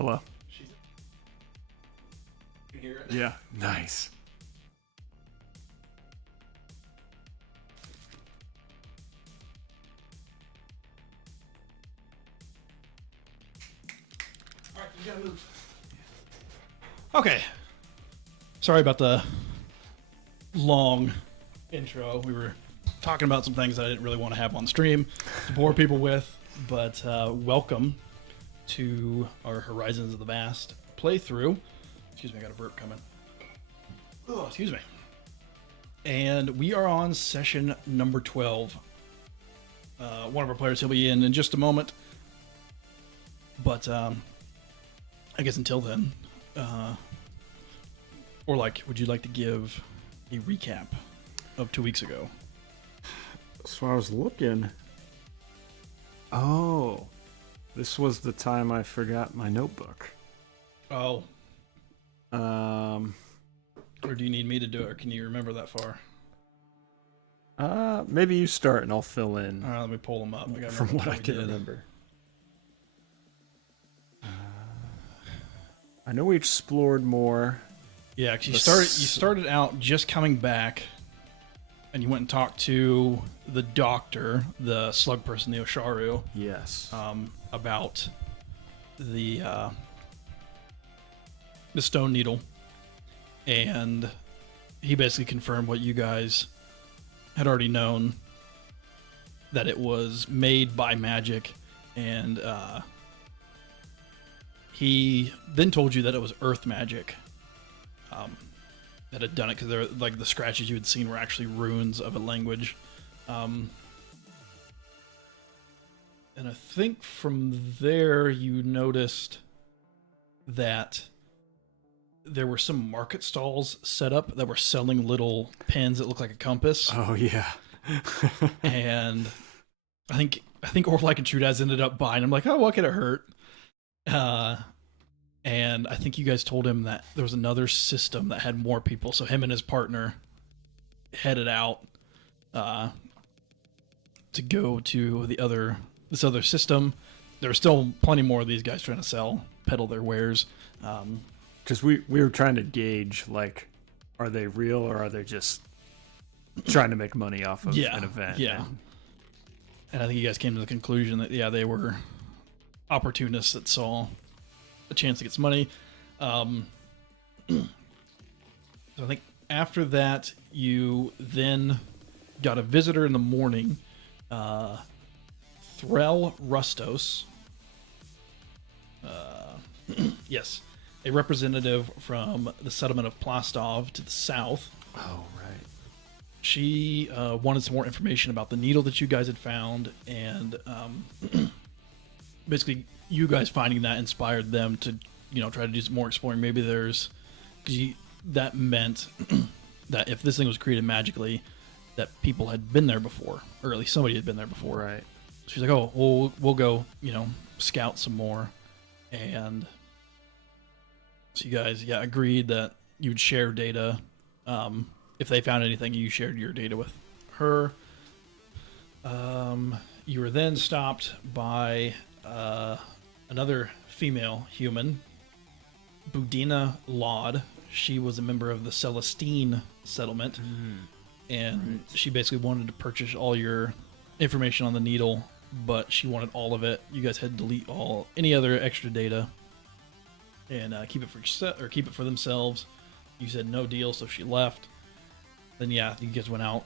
Hello. You can hear it? Yeah. Nice. All right, you gotta move. Okay. Sorry about the long intro. We were talking about some things that I didn't really want to have on stream to bore people with, but welcome to our Horizons of the Vast playthrough. Excuse me, I got a burp coming. Oh, excuse me. And we are on session number 12. One of our players, he'll be in just a moment. But I guess until then, or like, would you like to give a recap of 2 weeks ago? So I was looking. Oh, this was the time I forgot my notebook. Oh. Or do you need me to do it, or can you remember that far? Maybe you start and I'll fill in. All right, let me pull them up. From what I can remember. I know we explored more. Yeah, because you started out just coming back, and you went and talked to the doctor, the slug person, the Osharu. Yes. About the stone needle, and he basically confirmed what you guys had already known, that it was made by magic, and he then told you that it was earth magic that had done it, because they're like the scratches you had seen were actually runes of a language. And I think from there you noticed that there were some market stalls set up that were selling little pins that looked like a compass. Oh yeah. And I think Orlike and Trudaz ended up buying them. Like, oh, what could it hurt? And I think you guys told him that there was another system that had more people. So him and his partner headed out to go to this other system. There were still plenty more of these guys trying to peddle their wares. Because we were trying to gauge, like, are they real or are they just trying to make money off of an event? Yeah. And I think you guys came to the conclusion that, yeah, they were opportunists that saw a chance to get some money. So I think after that, you then got a visitor in the morning, Threll Rustos. Yes, a representative from the settlement of Plastov to the south. Oh, right. She wanted some more information about the needle that you guys had found, and basically you guys finding that inspired them to, try to do some more exploring. Maybe that meant that if this thing was created magically, that people had been there before, or at least somebody had been there before. Right. She's like, oh, we'll go, scout some more. And so you guys, agreed that you'd share data. If they found anything, you shared your data with her. You were then stopped by another female human, Budina Laud. She was a member of the Celestine settlement, and she basically wanted to purchase all your information on the needle, but she wanted all of it. You guys had to delete any other extra data and keep it for themselves. You said no deal, so she left. Then you guys went out,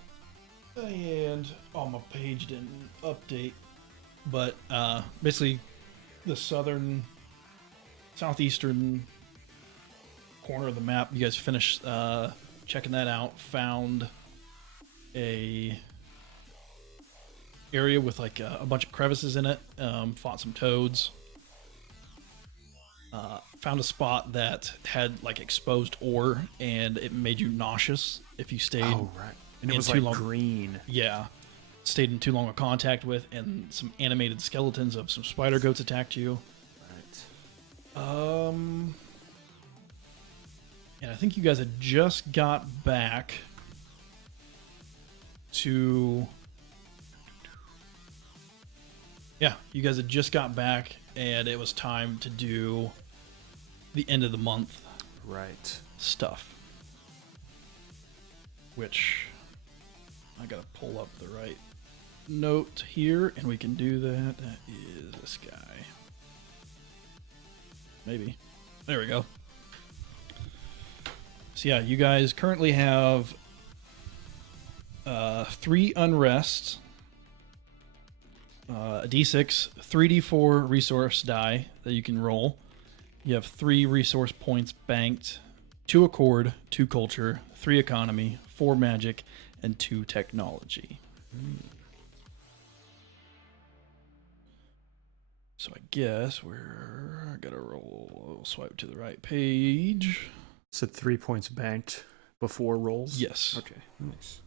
and my page didn't update, but basically the southeastern corner of the map, you guys finished checking that out, found a area with like a bunch of crevices in it, fought some toads, found a spot that had like exposed ore, and it made you nauseous if you stayed. Oh, right. And it was like green. Yeah. Stayed in too long of contact with, and some animated skeletons of some spider goats attacked you. Right. And I think you guys had just got back to... Yeah, you guys had just got back, and it was time to do the end of the month Right. stuff. Which I gotta pull up the right note here, and we can do that. That is this guy. Maybe. There we go. So yeah, you guys currently have 3 unrests, a d6, 3d4 resource die that you can roll. You have 3 resource points banked, 2 accord, 2 culture, 3 economy, 4 magic, and 2 technology. So I guess I gotta roll, swipe to the right page. Said 3 points banked before rolls? Yes. Okay, nice.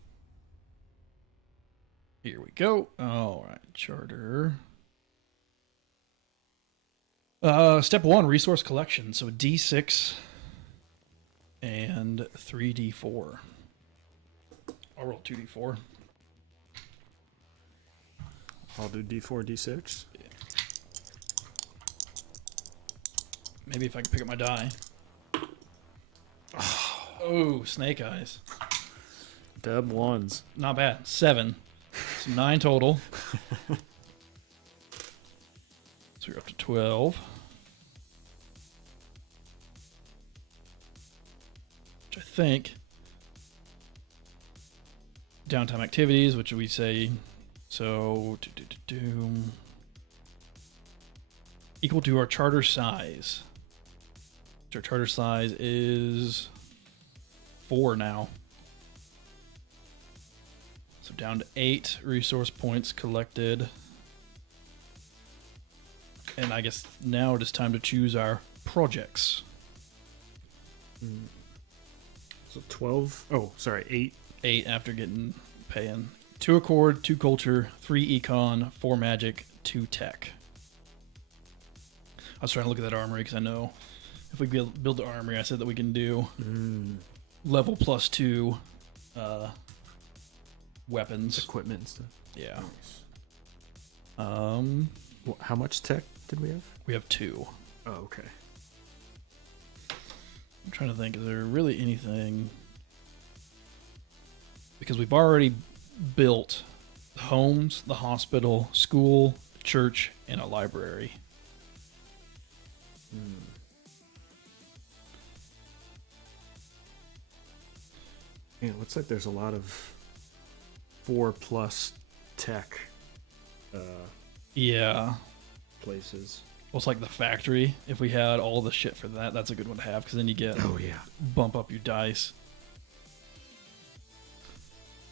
Here we go. All right, charter. Step 1, resource collection. So D6 and 3D4. I'll roll 2D4. I'll do D4, D6. Maybe if I can pick up my die. Oh, snake eyes. Dub ones. Not bad. 7. So 9 total. So you're up to 12. Which I think. Downtime activities, which we say. So. Equal to our charter size. Our charter size is 4 now. So down to 8 resource points collected. And I guess now it is time to choose our projects. So 12. Oh, sorry, 8. 8 after paying. 2 accord, 2 culture, 3 econ, 4 magic, 2 tech. I was trying to look at that armory because I know if we build the armory, I said that we can do level +2 weapons. Equipment and stuff. Yeah. Nice. How much tech did we have? We have 2. Oh, okay. I'm trying to think, is there really anything? Because we've already built the homes, the hospital, school, church, and a library. Yeah, it looks like there's a lot of 4+ tech Yeah. places. Well, it's like the factory. If we had all the shit for that, that's a good one to have, because then you get bump up your dice.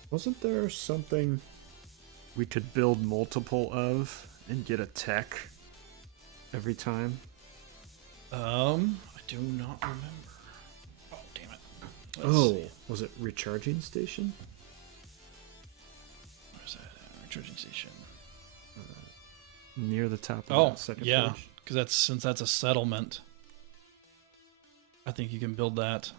Wasn't there something we could build multiple of and get a tech every time? I do not remember. Oh, damn it. Let's see. Was it recharging station? Where's that at? Recharging station. Near the top of that second yeah, page. because since that's a settlement, I think you can build that.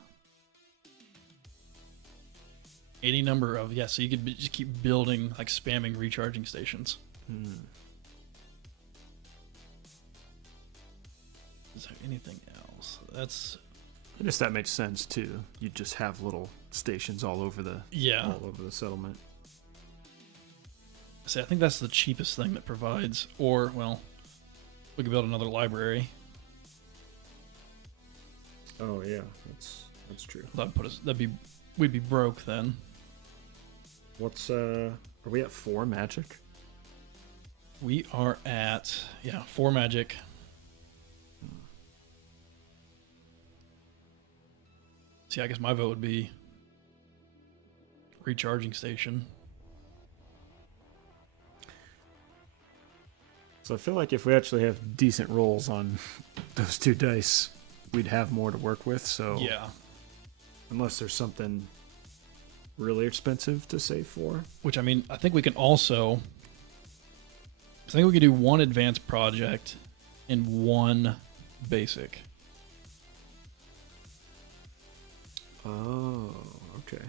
Any number of, so you could just keep building, like spamming recharging stations. Is there anything else? I guess that makes sense too. You just have little stations all over the settlement. See, I think that's the cheapest thing that provides, or we could build another library. Oh yeah, that's true. We'd be broke then. Are we at 4 magic? We are at 4 magic. See, I guess my vote would be recharging station. So I feel like if we actually have decent rolls on those 2 dice, we'd have more to work with. So yeah, unless there's something really expensive to save for. Which, I mean, I think we can also... I think we could do 1 advanced project and 1 basic. Oh, okay.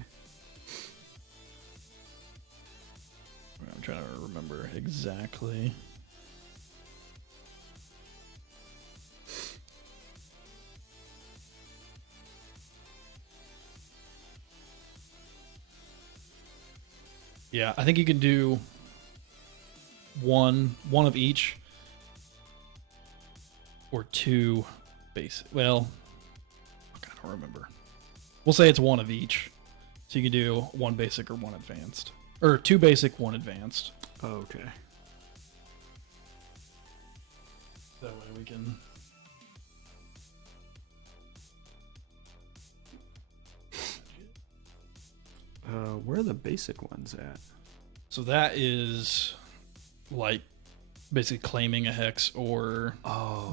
I'm trying to remember exactly. Yeah, I think you can do one of each, or two basic. Well, I don't remember. We'll say it's one of each. So you can do one basic or one advanced. Or two basic, one advanced. Oh, okay. That way we can... Where are the basic ones at? So that is like basically claiming a hex or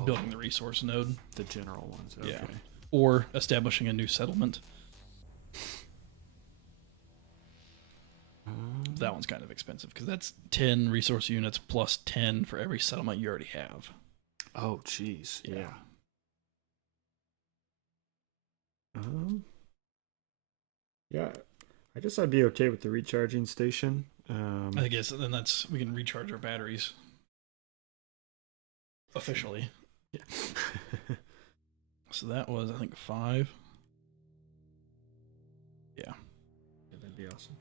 building the resource node. The general ones, okay. Yeah. Or establishing a new settlement. That one's kind of expensive because that's 10 resource units plus 10 for every settlement you already have. Oh, jeez. Yeah. Yeah. I guess I'd be okay with the recharging station. I guess then we can recharge our batteries officially. Yeah. So that was, I think, 5. Yeah. That'd be awesome.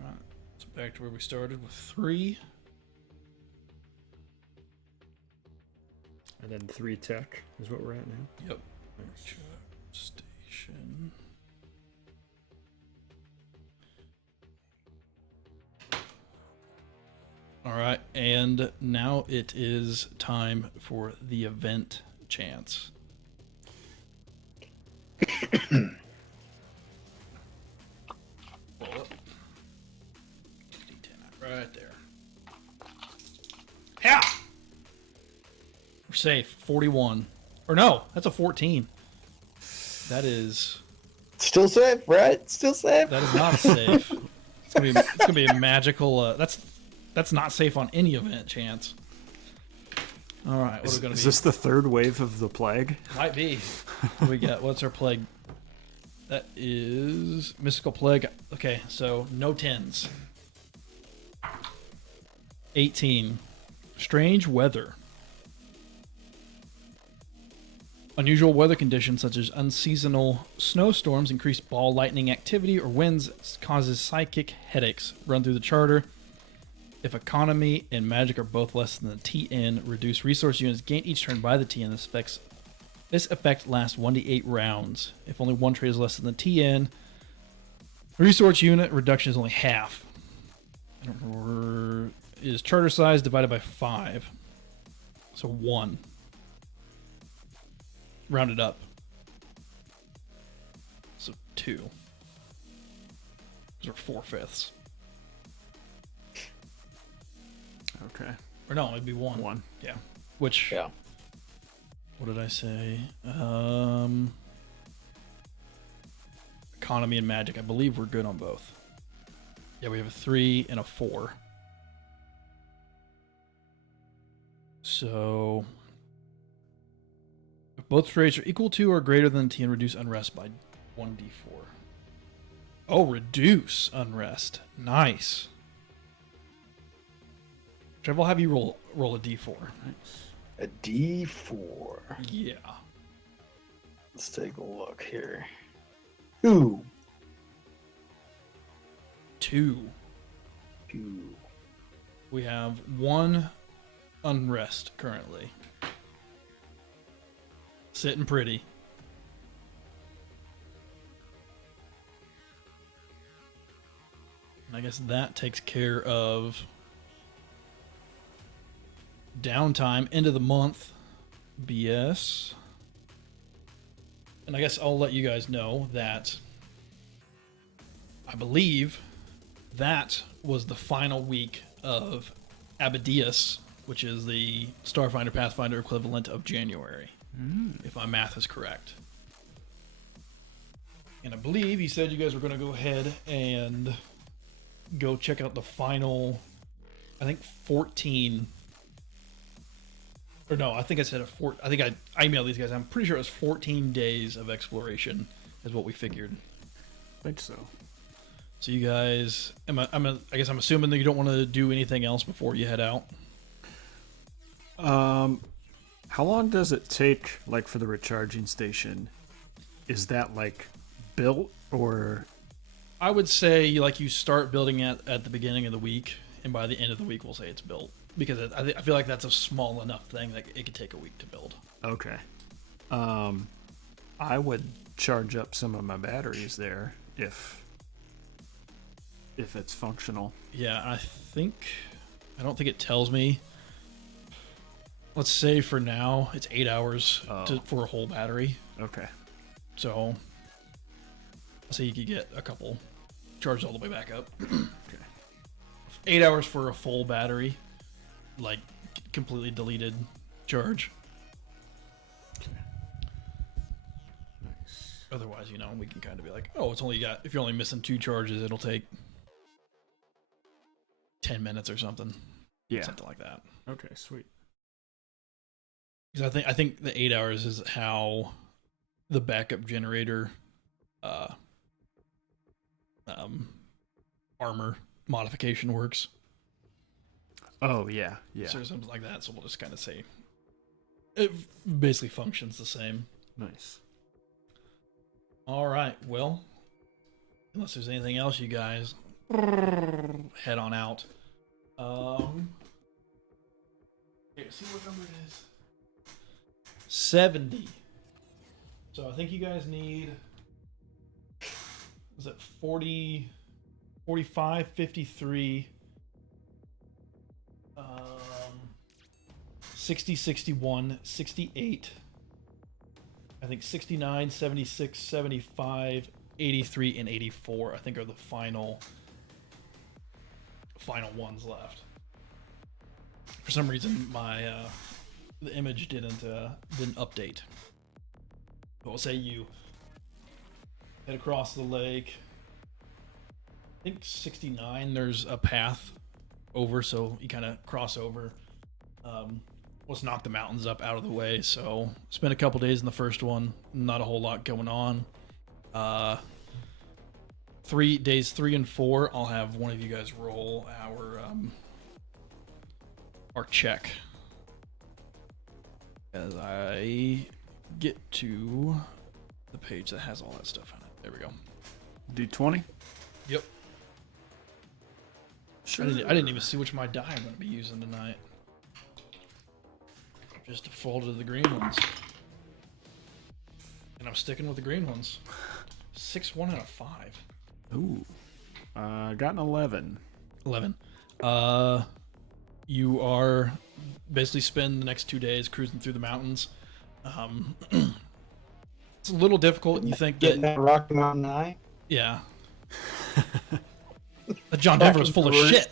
All right. So back to where we started with 3. And then 3 tech is what we're at now. Yep. Nice. Station. All right, and now it is time for the event chance. Pull up. D10 right there. Yeah. We're safe. 41. Or no, that's a 14. That is still safe, right? Still safe. That is not safe. It's gonna be a magical. That's not safe on any event chance. All right, what are we gonna be? Is this the third wave of the plague? Might be. What do we got? What's our plague? That is mystical plague. Okay, so no 10s. 18. Strange weather. Unusual weather conditions such as unseasonal snowstorms, increased ball lightning activity, or winds causes psychic headaches. Run through the charter. If economy and magic are both less than the TN, reduce resource units gained each turn by the TN. This effect lasts 1d8 rounds. If only one trait is less than the TN, resource unit reduction is only half. I don't remember. Is charter size divided by 5. So 1. Rounded up. So 2. Those are 4/5. Okay. Or no, it'd be 1. 1. Yeah. Which... Yeah. What did I say? Economy and magic. I believe we're good on both. Yeah, we have a 3 and a 4. So... if both traits are equal to or greater than TN, reduce unrest by 1d4. Oh, reduce unrest. Nice. Trev, I'll have you roll a d4. Nice. A D4. Yeah. Let's take a look here. Ooh. 2. 2. We have 1 unrest currently. Sitting pretty. And I guess that takes care of downtime, end of the month, BS. And I guess I'll let you guys know that I believe that was the final week of Abadius, which is the Starfinder Pathfinder equivalent of January, if my math is correct. And I believe he said you guys were going to go ahead and go check out the final, I think 14. Or no, I think I said I think I emailed these guys. I'm pretty sure it was 14 days of exploration is what we figured. I think so. So you guys, I guess I'm assuming that you don't want to do anything else before you head out. How long does it take, like, for the recharging station? Is that, like, built, or I would say like you start building at the beginning of the week, and by the end of the week we'll say it's built because I feel like that's a small enough thing that it could take a week to build. Okay. I would charge up some of my batteries there if it's functional. Yeah, I don't think it tells me. Let's say for now it's 8 hours for a whole battery. Okay. So I'll say you could get a couple charged all the way back up. Okay. 8 hours for a full battery, like completely deleted charge. Okay. Nice. Otherwise, we can kind of be like, oh, if you're only missing 2 charges, it'll take 10 minutes or something. Yeah. Something like that. Okay, sweet. Because I think the 8 hours is how the backup generator armor modification works. Oh, yeah. So something like that. So we'll just kind of say it basically functions the same. Nice. All right. Well, unless there's anything else, you guys head on out. Here, see what number it is. 70. So I think you guys need, is it 40, 45, 53, 60, 61, 68, I think 69, 76, 75, 83, and 84, I think are the final ones left. For some reason, my the image didn't update. But we'll say you head across the lake. I think 69. There's a path over, so you kind of cross over. Let's knock the mountains up out of the way. So spend a couple days in the first one. Not a whole lot going on. 3 and 4. I'll have one of you guys roll our check. As I get to the page that has all that stuff on it. There we go. D20? Yep. Sure. I didn't even see which my die I'm going to be using tonight. Just defaulted to the green ones. And I'm sticking with the green ones. 6, 1, and a 5. Ooh. Got an 11. 11. You are basically spend the next 2 days cruising through the mountains. It's a little difficult. You think Getting that Rocky Mountain Eye? Yeah. John Denver's full of shit.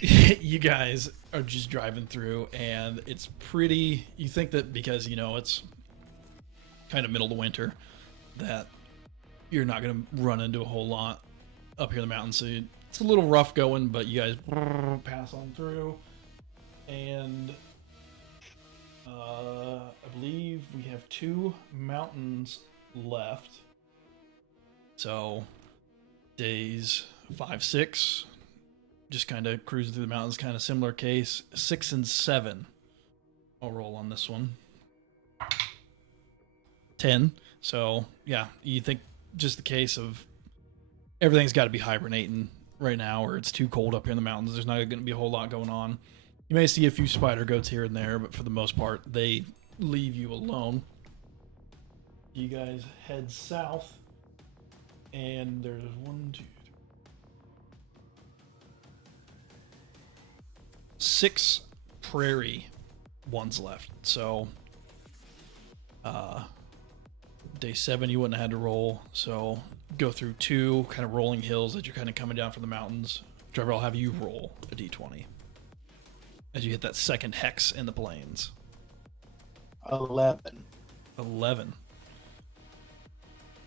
You guys are just driving through, and it's pretty. You think that because it's kind of middle of winter, that you're not going to run into a whole lot up here in the mountains. So it's a little rough going, but you guys pass on through, and I believe we have 2 mountains left. So days 5, 6, just kind of cruising through the mountains, kind of similar case. 6 and 7. I'll roll on this one. 10. So yeah, you think just the case of everything's got to be hibernating right now, or it's too cold up here in the mountains. There's not going to be a whole lot going on. You may see a few spider goats here and there, but for the most part, they leave you alone. You guys head south, and there's 1, 2, 3, 6 prairie ones left. So, day 7 you wouldn't have had to roll. So go through 2 kind of rolling hills that you're kind of coming down from the mountains. Trevor, I'll have you roll a d20 as you hit that second hex in the plains. 11. 11.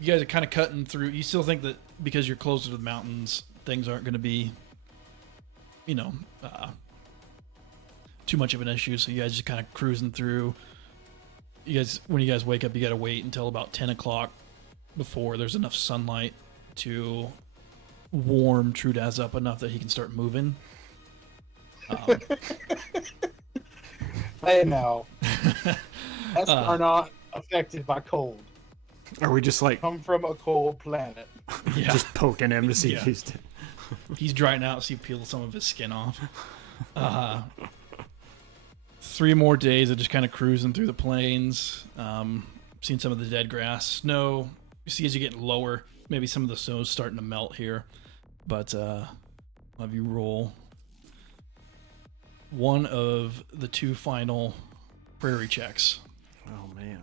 You guys are kind of cutting through. You still think that because you're closer to the mountains, things aren't going to be, too much of an issue. So you guys just kind of cruising through. When you guys wake up, you got to wait until about 10 o'clock before there's enough sunlight to warm Trudaz up enough that he can start moving. Hey, now. Pets are not affected by cold. Are we just like Come from a cold planet. Yeah. just poking him to see Yeah. if he's dead? He's drying out, so you peel some of his skin off. 3 more days of just kind of cruising through the plains, seeing some of the dead grass, snow. You see as you get lower, maybe some of the snow's starting to melt here. But I'll have you roll one of the 2 final prairie checks. Oh man.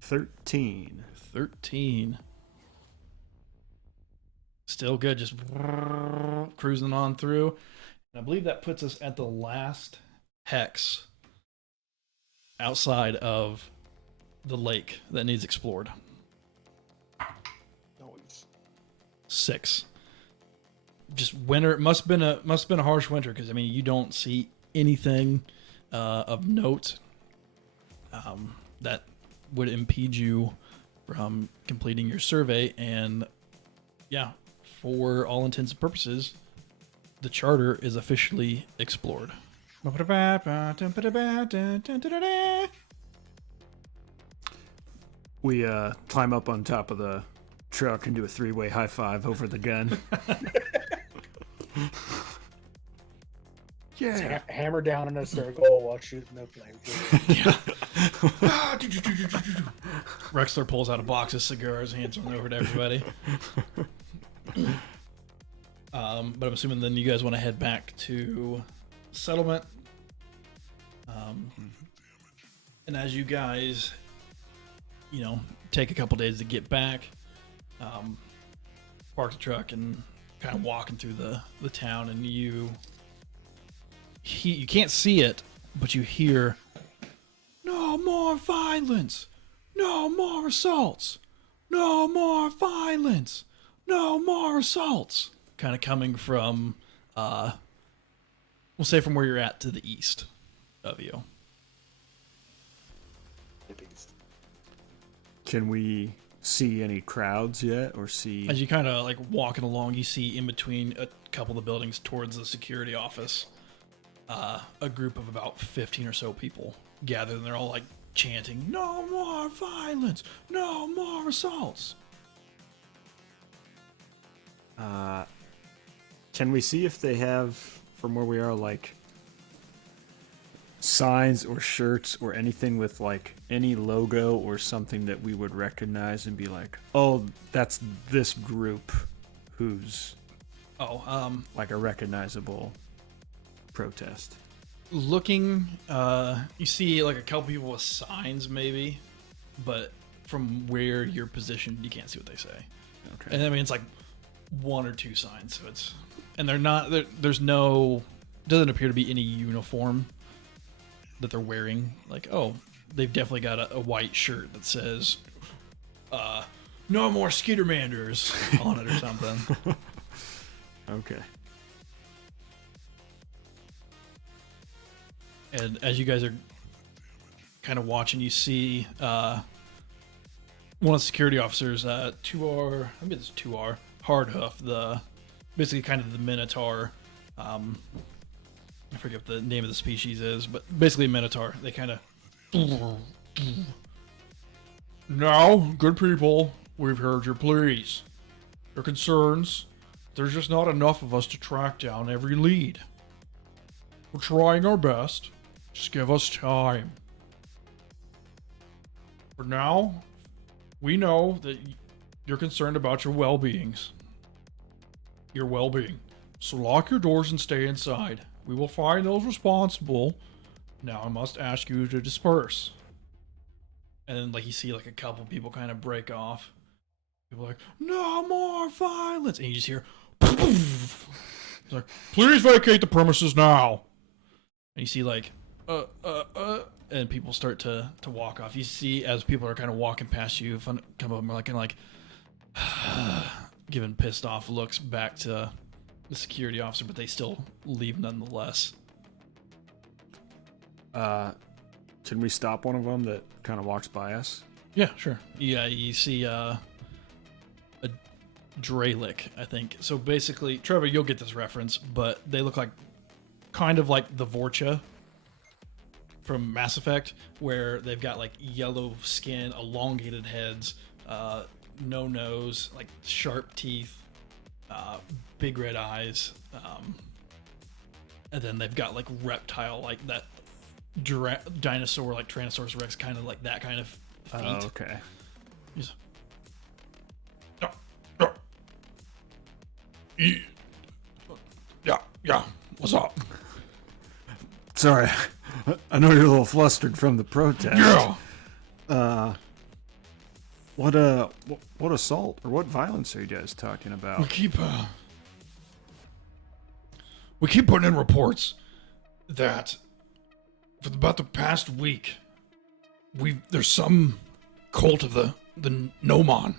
13. 13. Still good, just cruising on through. And I believe that puts us at the last hex outside of the lake that needs explored. Noise. 6. Just winter. It must have been a harsh winter because I mean you don't see anything of note that would impede you from completing your survey. And yeah, for all intents and purposes, the charter is officially explored. We climb up on top of the truck and do a 3-way high five over the gun. Yeah. Hammer down in a circle while shooting the flamethrower. Rexler pulls out a box of cigars, hands one over to everybody. But I'm assuming then you guys want to head back to settlement. And as you guys, take a couple days to get back, park the truck and kind of walking through the town, and you can't see it, but you hear, "No more violence! No more assaults! No more violence! No more assaults!" Kind of coming from, we'll say from where you're at to the east of you. Can we see any crowds yet, or see? As you kind of like walking along, you see in between a couple of the buildings towards the security office, a group of about 15 or so people gathered, and they're all like chanting, "No more violence! No more assaults!" Can we see if they have, from where we are, like signs or shirts or anything with like any logo or something that we would recognize and be like, "Oh, that's this group who's like a recognizable protest." Looking, you see like a couple people with signs maybe, but from where you're positioned, you can't see what they say. Okay. And I mean, it's like 1 or 2 signs, so and they're not, there's no, doesn't appear to be any uniform that they're wearing. Like, oh, they've definitely got a white shirt that says, "No more Skeetermanders" on it or something. Okay. And as you guys are kind of watching, you see one of the security officers, 2R, I mean it's 2R, Hardhoof, basically kind of the Minotaur. I forget what the name of the species is, but basically a Minotaur. They kind of... "Now, good people, we've heard your pleas, your concerns. There's just not enough of us to track down every lead. We're trying our best. Just give us time. For now, we know that you're concerned about your well-beings. Your well-being. So lock your doors and stay inside. We will find those responsible. Now I must ask you to disperse." And then like you see like a couple people kind of break off. People are like, "No more violence." And you just hear, it's like, "Please vacate the premises now." And you see like, and people start to walk off. You see as people are kind of walking past you, a couple of them are like giving pissed off looks back to the security officer, but they still leave nonetheless. Can we stop one of them that kind of walks by us? Yeah, sure. Yeah, you see a Dralic, I think. So basically, Trevor, you'll get this reference, but they look like kind of like the Vorcha from Mass Effect, where they've got like yellow skin, elongated heads, no nose, like sharp teeth, big red eyes, and then they've got like reptile, like that dinosaur, like Tyrannosaurus Rex, kind of like that kind of feet. Oh, okay. He's- Yeah. What's up? Sorry, I know you're a little flustered from the protest. Yeah. What assault or what violence are you guys talking We about? keep putting in reports that for about the past week, there's some cult of the Nomon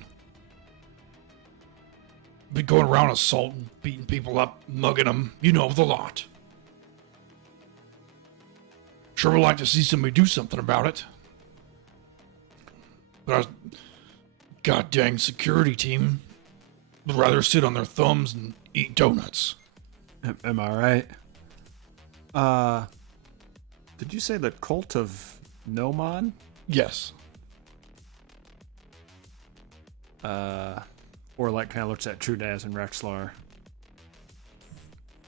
been going around assaulting, beating people up, mugging them. You know the lot. Sure would like to see somebody do something about it. But our god dang security team would rather sit on their thumbs and eat donuts. Am I right? Did you say the cult of Nomon? Yes. Or like kind of looks at Trudaz and Rexlar.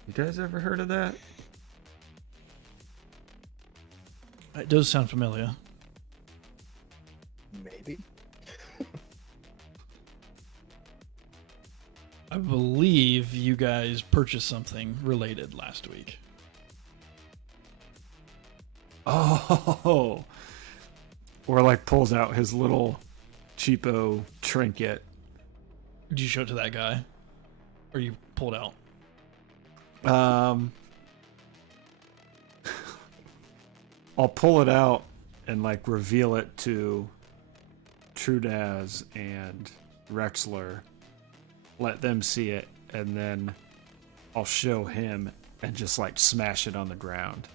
You guys ever heard of that? It does sound familiar. Maybe. I believe you guys purchased something related last week. Oh, or like pulls out his little cheapo trinket. Did you show it to that guy? Or you pulled out? I'll pull it out and like reveal it to Trudaz and Rexler. Let them see it, and then I'll show him and just like smash it on the ground.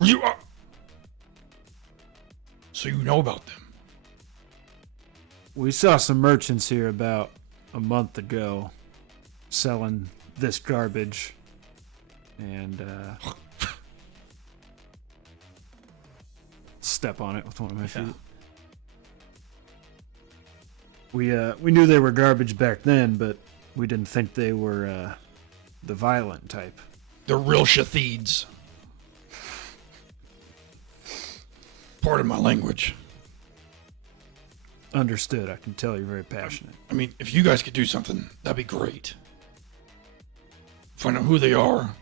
You are. So you know about them? We saw some merchants here about a month ago selling this garbage, and step on it with one of my feet. We knew they were garbage back then, but we didn't think they were the violent type. They're real shatheeds. Pardon my language. Understood. I can tell you're very passionate. I mean, if you guys could do something, that'd be great. Find out who they are.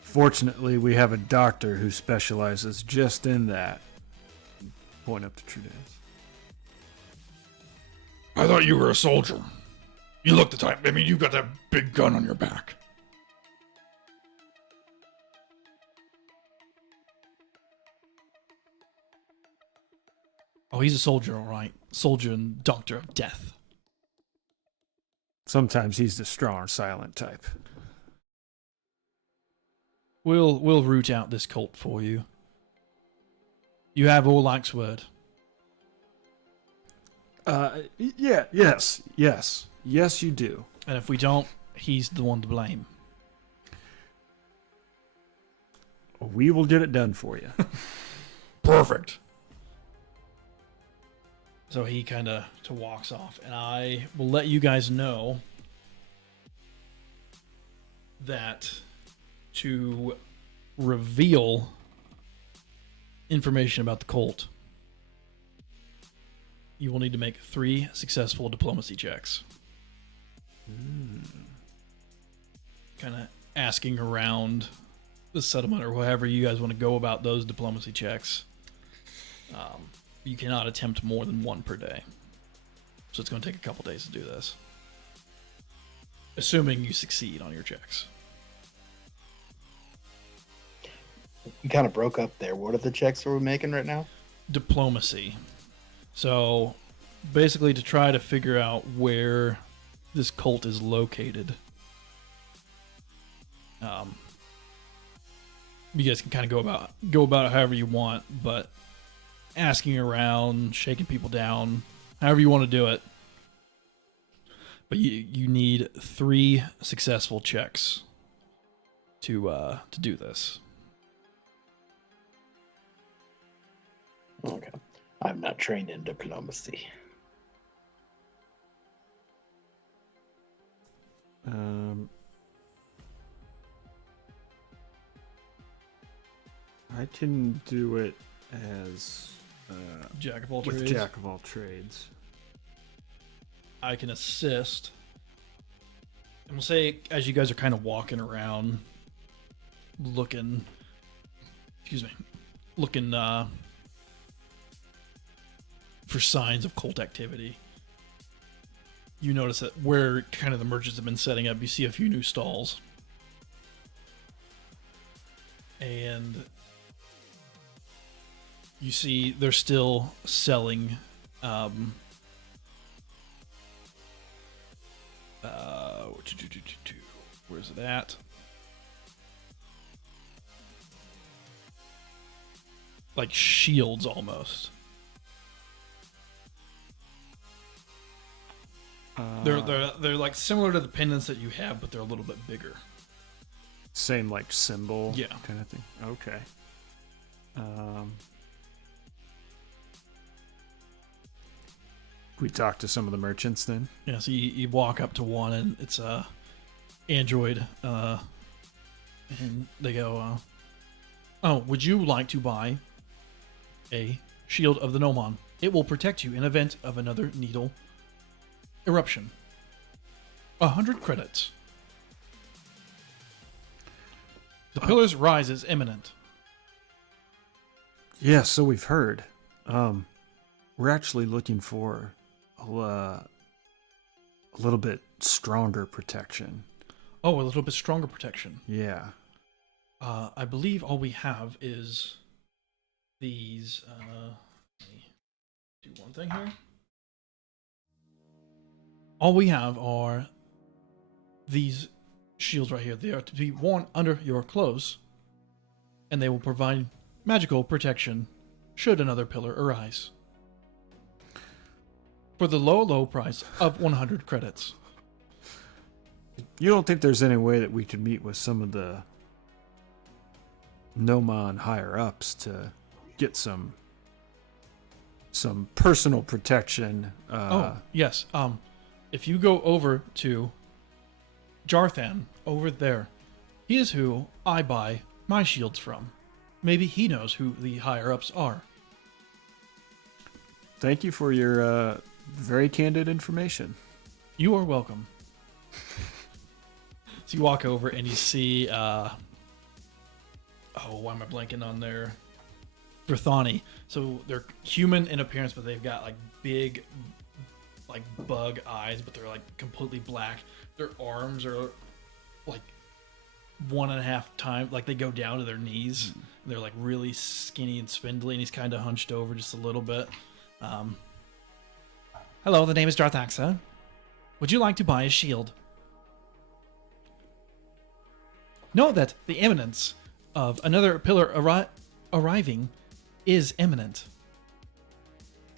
Fortunately, we have a doctor who specializes just in that. Point up to Trudaz. I thought you were a soldier. You look the type. I mean, you've got that big gun on your back. Oh, he's a soldier, all right. Soldier and doctor of death. Sometimes he's the strong, silent type. We'll root out this cult for you. You have Orlak's word. Yes, you do. And if we don't, he's the one to blame. We will get it done for you. Perfect. So he kind of walks off, and I will let you guys know that to reveal information about the cult, you will need to make 3 successful diplomacy checks. Kind of asking around the settlement or however you guys want to go about those diplomacy checks. You cannot attempt more than 1 per day. So it's going to take a couple days to do this. Assuming you succeed on your checks. We kind of broke up there. What are the checks that we're making right now? Diplomacy. So basically to try to figure out where this cult is located. You guys can kind of go about it however you want, but asking around, shaking people down, however you want to do it. But you need 3 successful checks to do this. Okay. I'm not trained in diplomacy. I can do it as Jack of all with trades. Jack of all trades. I can assist. And we'll say, as you guys are kind of walking around, looking for signs of cult activity, you notice that where kind of the merchants have been setting up, you see a few new stalls. And you see they're still selling where's it at? Like shields almost. They're like similar to the pendants that you have, but they're a little bit bigger. Same like symbol, Yeah, kind of thing. Okay. We talk to some of the merchants then. Yeah. So you walk up to one, and it's a android, and they go, "Oh, would you like to buy a shield of the Gnomon? It will protect you in event of another needle eruption. 100 credits. The pillar's rise is imminent." Yeah, so we've heard. We're actually looking for a little bit stronger protection. Oh, a little bit stronger protection. Yeah. I believe all we have is these. Let me do one thing here. All we have are these shields right here. They are to be worn under your clothes, and they will provide magical protection should another pillar arise. For the low price of 100 credits. You don't think there's any way that we could meet with some of the Gnomon higher ups to get some personal protection? Oh, yes. If you go over to Jarthan over there, he is who I buy my shields from. Maybe he knows who the higher ups are. Thank you for your very candid information. You are welcome. So you walk over and you see, why am I blanking on their Verthani? So they're human in appearance, but they've got like big, like bug eyes, but they're like completely black. Their arms are like 1.5 times, like they go down to their knees. And they're like really skinny and spindly, and he's kind of hunched over just a little bit. Hello, the name is Darthaxa. Would you like to buy a shield? Know that the imminence of another pillar arriving is imminent.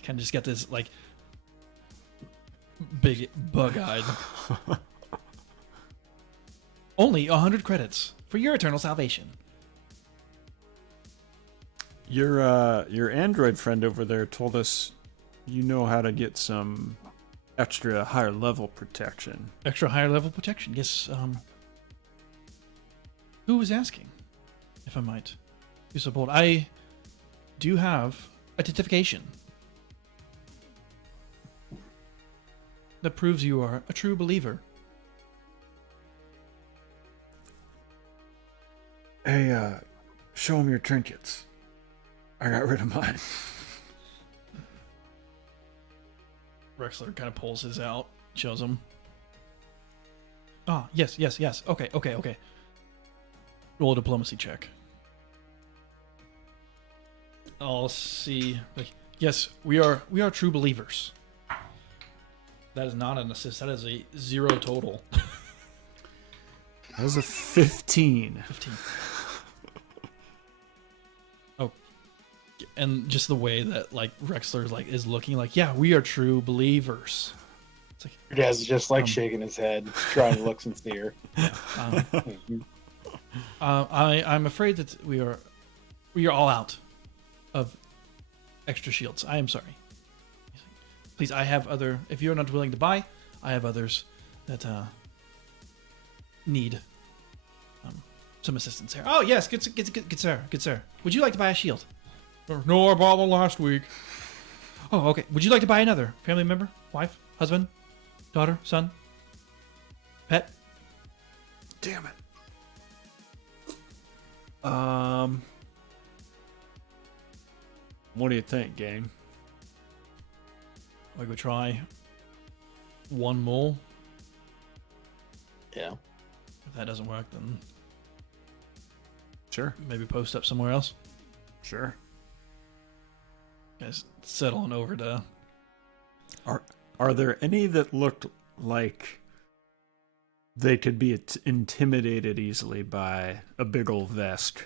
Kind of just got this like big bug-eyed. Only 100 credits for your eternal salvation. Your android friend over there told us you know how to get some extra higher level protection. Extra higher level protection. Yes. Who was asking, if I might be so bold? I do have identification that proves you are a true believer. Hey, show him your trinkets. I got rid of mine. Rexler kind of pulls his out, shows him. Ah, yes. Okay. Roll a diplomacy check. I'll see. Like, yes, we are true believers. That is not an assist. That is a 0 total. That was a 15. 15. Oh, and just the way that like Rexler like is looking, like, yeah, we are true believers. Your dad's just like shaking his head, trying to look sincere. I'm afraid that we are all out of extra shields. I am sorry. Please, I have other. If you're not willing to buy, I have others that need some assistance here. Oh yes, good sir. Would you like to buy a shield? No, I bought one last week. Oh, okay. Would you like to buy another? Family member, wife, husband, daughter, son, pet? Damn it. What do you think, gang? We could try one more. Yeah. If that doesn't work, then Sure. maybe post up somewhere else. Sure. Guys, settle on over to. Are there any that looked like they could be intimidated easily by a big old vest?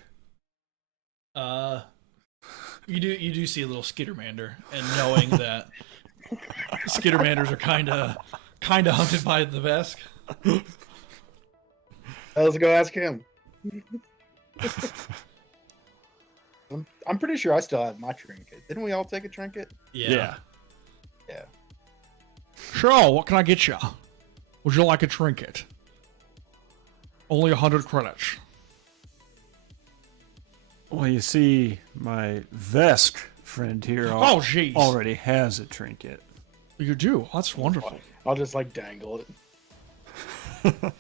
You do see a little Skittermander, and knowing that Skittermanders are kind of hunted by the vest. Let's go ask him. I'm pretty sure I still have my trinket. Didn't we all take a trinket? Yeah. Yeah. Sure, what can I get you? Would you like a trinket? Only 100 credits. Well, you see, my vest friend here Oh, jeez. already has a trinket. You do? That's wonderful. I'll just like dangle it.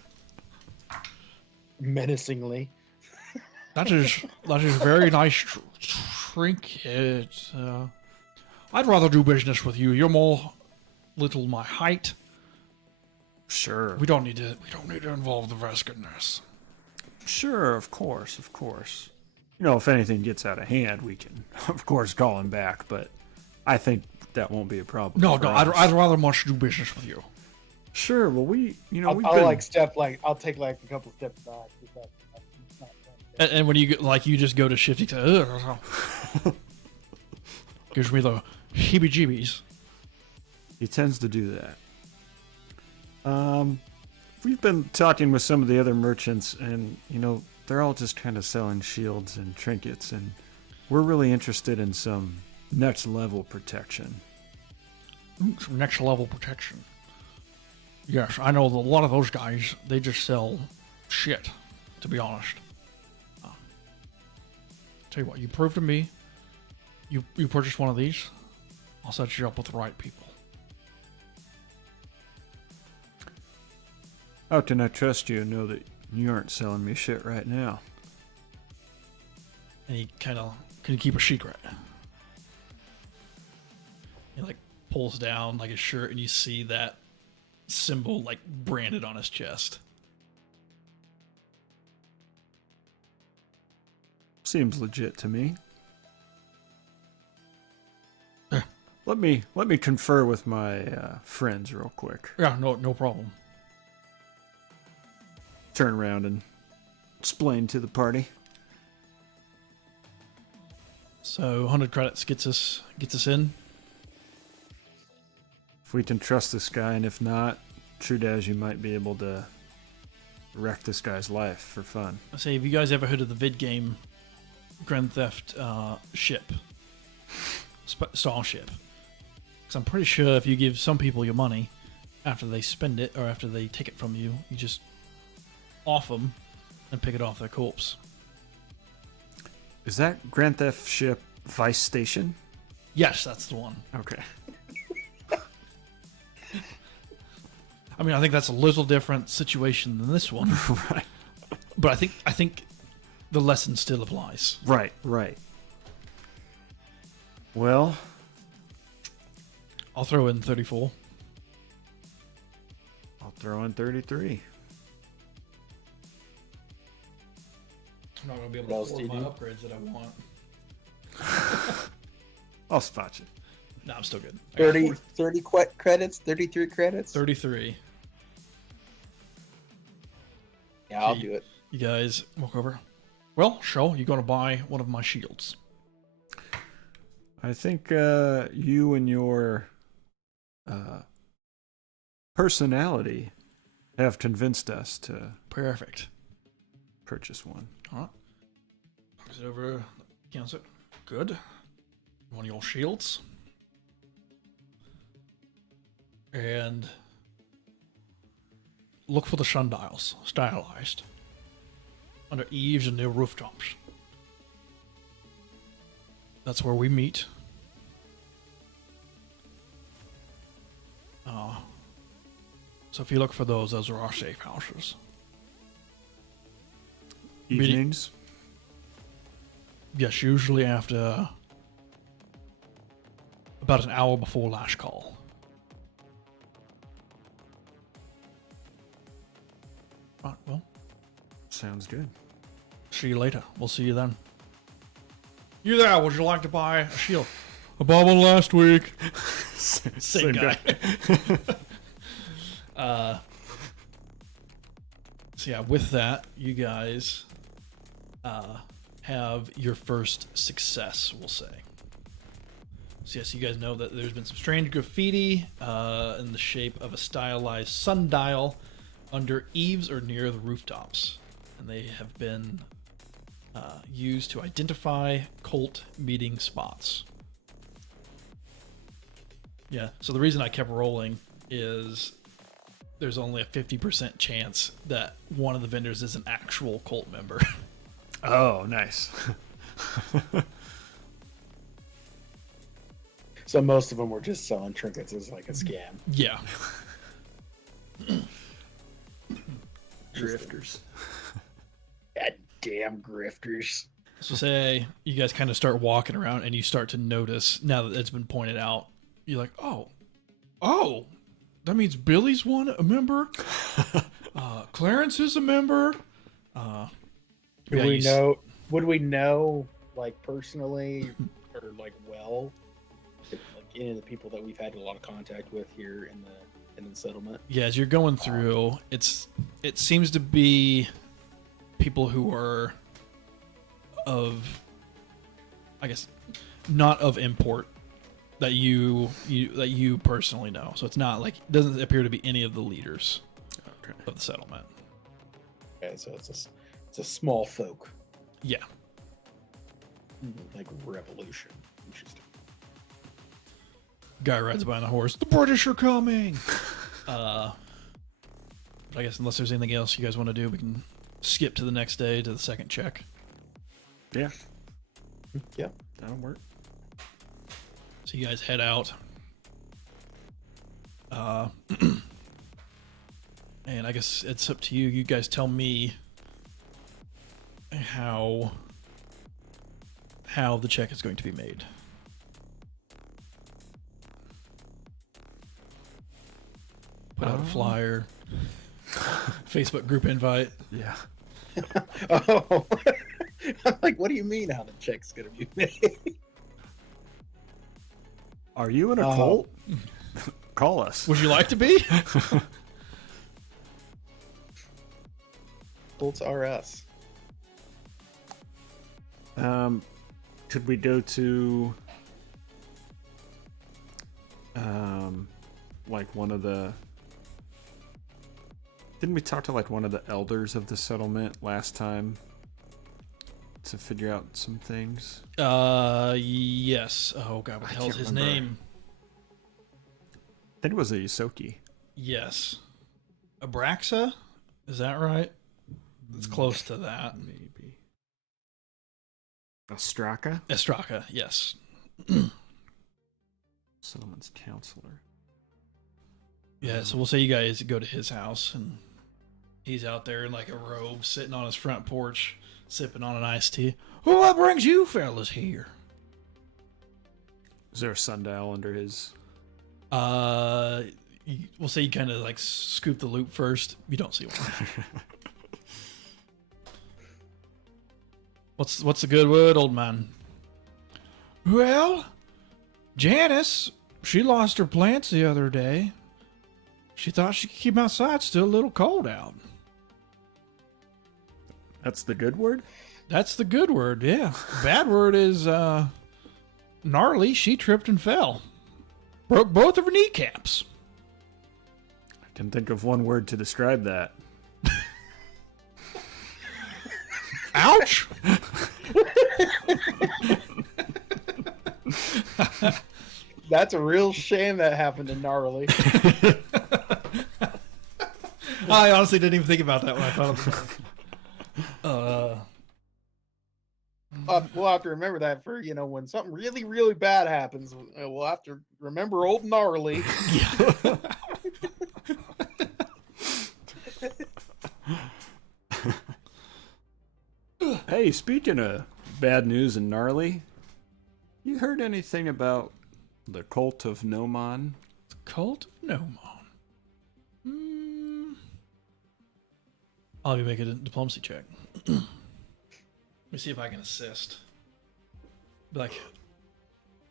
Menacingly. That is very nice trinket. I'd rather do business with you. You're more little my height. Sure. We don't need to involve the vest in this. Sure, of course. You know, if anything gets out of hand, we can, of course, call him back, but I think that won't be a problem. No, for I'd us. rather much do business with you. Sure, well, we've I'll been... I'll take like a couple steps back. And when you you just go to shift, you say, gives me the heebie-jeebies. He tends to do that. We've been talking with some of the other merchants, and, you know, they're all just kind of selling shields and trinkets, and we're really interested in some next-level protection. Some next level protection. Yes, I know a lot of those guys, they just sell shit, to be honest. Tell you what, you prove to me, you purchase one of these, I'll set you up with the right people. How can I trust you and know that you aren't selling me shit right now? And he kind of can keep a secret. He like pulls down like his shirt, and you see that symbol like branded on his chest. Seems legit to me. Let me confer with my friends real quick. Yeah, no problem. Turn around and explain to the party. So 100 credits gets us in. If we can trust this guy, and if not, true Daz, you might be able to wreck this guy's life for fun. I say, have you guys ever heard of the vid game Grand Theft ship? Starship. Because I'm pretty sure if you give some people your money after they spend it or after they take it from you, you just off them and pick it off their corpse. Is that Grand Theft ship Vice Station? Yes, that's the one. Okay. I mean, I think that's a little different situation than this one. Right. But I think the lesson still applies. Right. Well, I'll throw in 34. I'll throw in 33. I'm not going to be What able else to do afford you my do? upgrades that I want. I'll spot you. No, I'm still good. 30 credits, 33 credits. 33. Yeah, I'll Okay. do it. You guys walk over. Well, Shaw, you're going to buy one of my shields. I think you and your personality have convinced us to Perfect. purchase one. All right. Knocks it over. Counts it. Good. One of your shields. And look for the sundials, stylized, under eaves and near rooftops. That's where we meet. So if you look for those are our safe houses. Evenings? Yes, usually after about an hour before last call. Right, well, Sounds good. see you later. We'll see you then. You there, would you like to buy a shield? I bought one last week. Same guy. So yeah, with that, you guys have your first success, we'll say. So yes, you guys know that there's been some strange graffiti in the shape of a stylized sundial under eaves or near the rooftops. And they have been used to identify cult meeting spots. Yeah, so the reason I kept rolling is there's only a 50% chance that one of the vendors is an actual cult member. Oh, nice. So most of them were just selling trinkets as like a scam. Yeah. Drifters. God damn grifters. So say you guys kind of start walking around and you start to notice, now that it's been pointed out, you're like, oh, that means Billy's a member. Clarence is a member. Would we know like personally or like well, like any of the people that we've had a lot of contact with here in the settlement? Yeah, as you're going through, it seems to be people who are of, I guess, not of import that you personally know. So it's not like, it doesn't appear to be any of the leaders of the settlement. Okay, so it's a small folk, Yeah. like revolution. Interesting. Guy rides by on a horse. The British are coming. I guess unless there's anything else you guys want to do, we can skip to the next day to the second check. Yeah, Yep. that'll work. So you guys head out. And I guess it's up to you. You guys tell me how the check is going to be made. Put out a flyer. Facebook group invite. Yeah. Oh, I'm like, what do you mean how the check's gonna be made? Are you in a cult? Call us. Would you like to be? Colts are us. Could we go to like one of the, didn't we talk to like one of the elders of the settlement last time to figure out some things? Yes. Oh god, what the hell's his remember. name? I think it was a Yusoki. Yes. Abraxa? Is that right? It's close to that. Maybe. Ostraka? Estraka, yes. Settlement's counselor. Yeah, so we'll say you guys go to his house and he's out there in like a robe sitting on his front porch sipping on an iced tea. Well, what brings you fellas here? Is there a sundial under his? We'll say you kind of like scoop the loop first. You don't see one. What's the good word, old man? Well, Janice, she lost her plants the other day. She thought she could keep them outside, still a little cold out. That's the good word? That's the good word, yeah. Bad word is gnarly. She tripped and fell. Broke both of her kneecaps. Can think of one word to describe that. Ouch! That's a real shame that happened to Gnarly. I honestly didn't even think about that when I thought of it. We'll have to remember that for, when something really, really bad happens, we'll have to remember old Gnarly. Yeah. Hey, speaking of bad news and gnarly, you heard anything about the cult of Nomon? Cult of Nomon. I'll be making a diplomacy check. Let me see if I can assist. Like,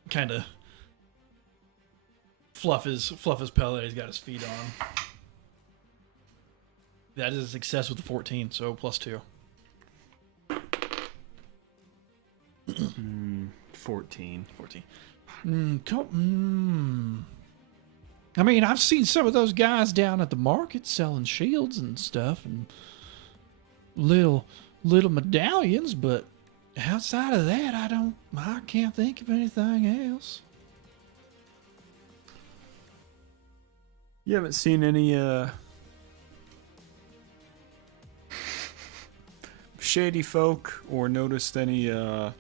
kind of fluff his pellet that he's got his feet on. That is a success with the 14, so +2. 14. 14. I mean, I've seen some of those guys down at the market selling shields and stuff and little medallions, but outside of that, I can't think of anything else. You haven't seen any shady folk or noticed any Well,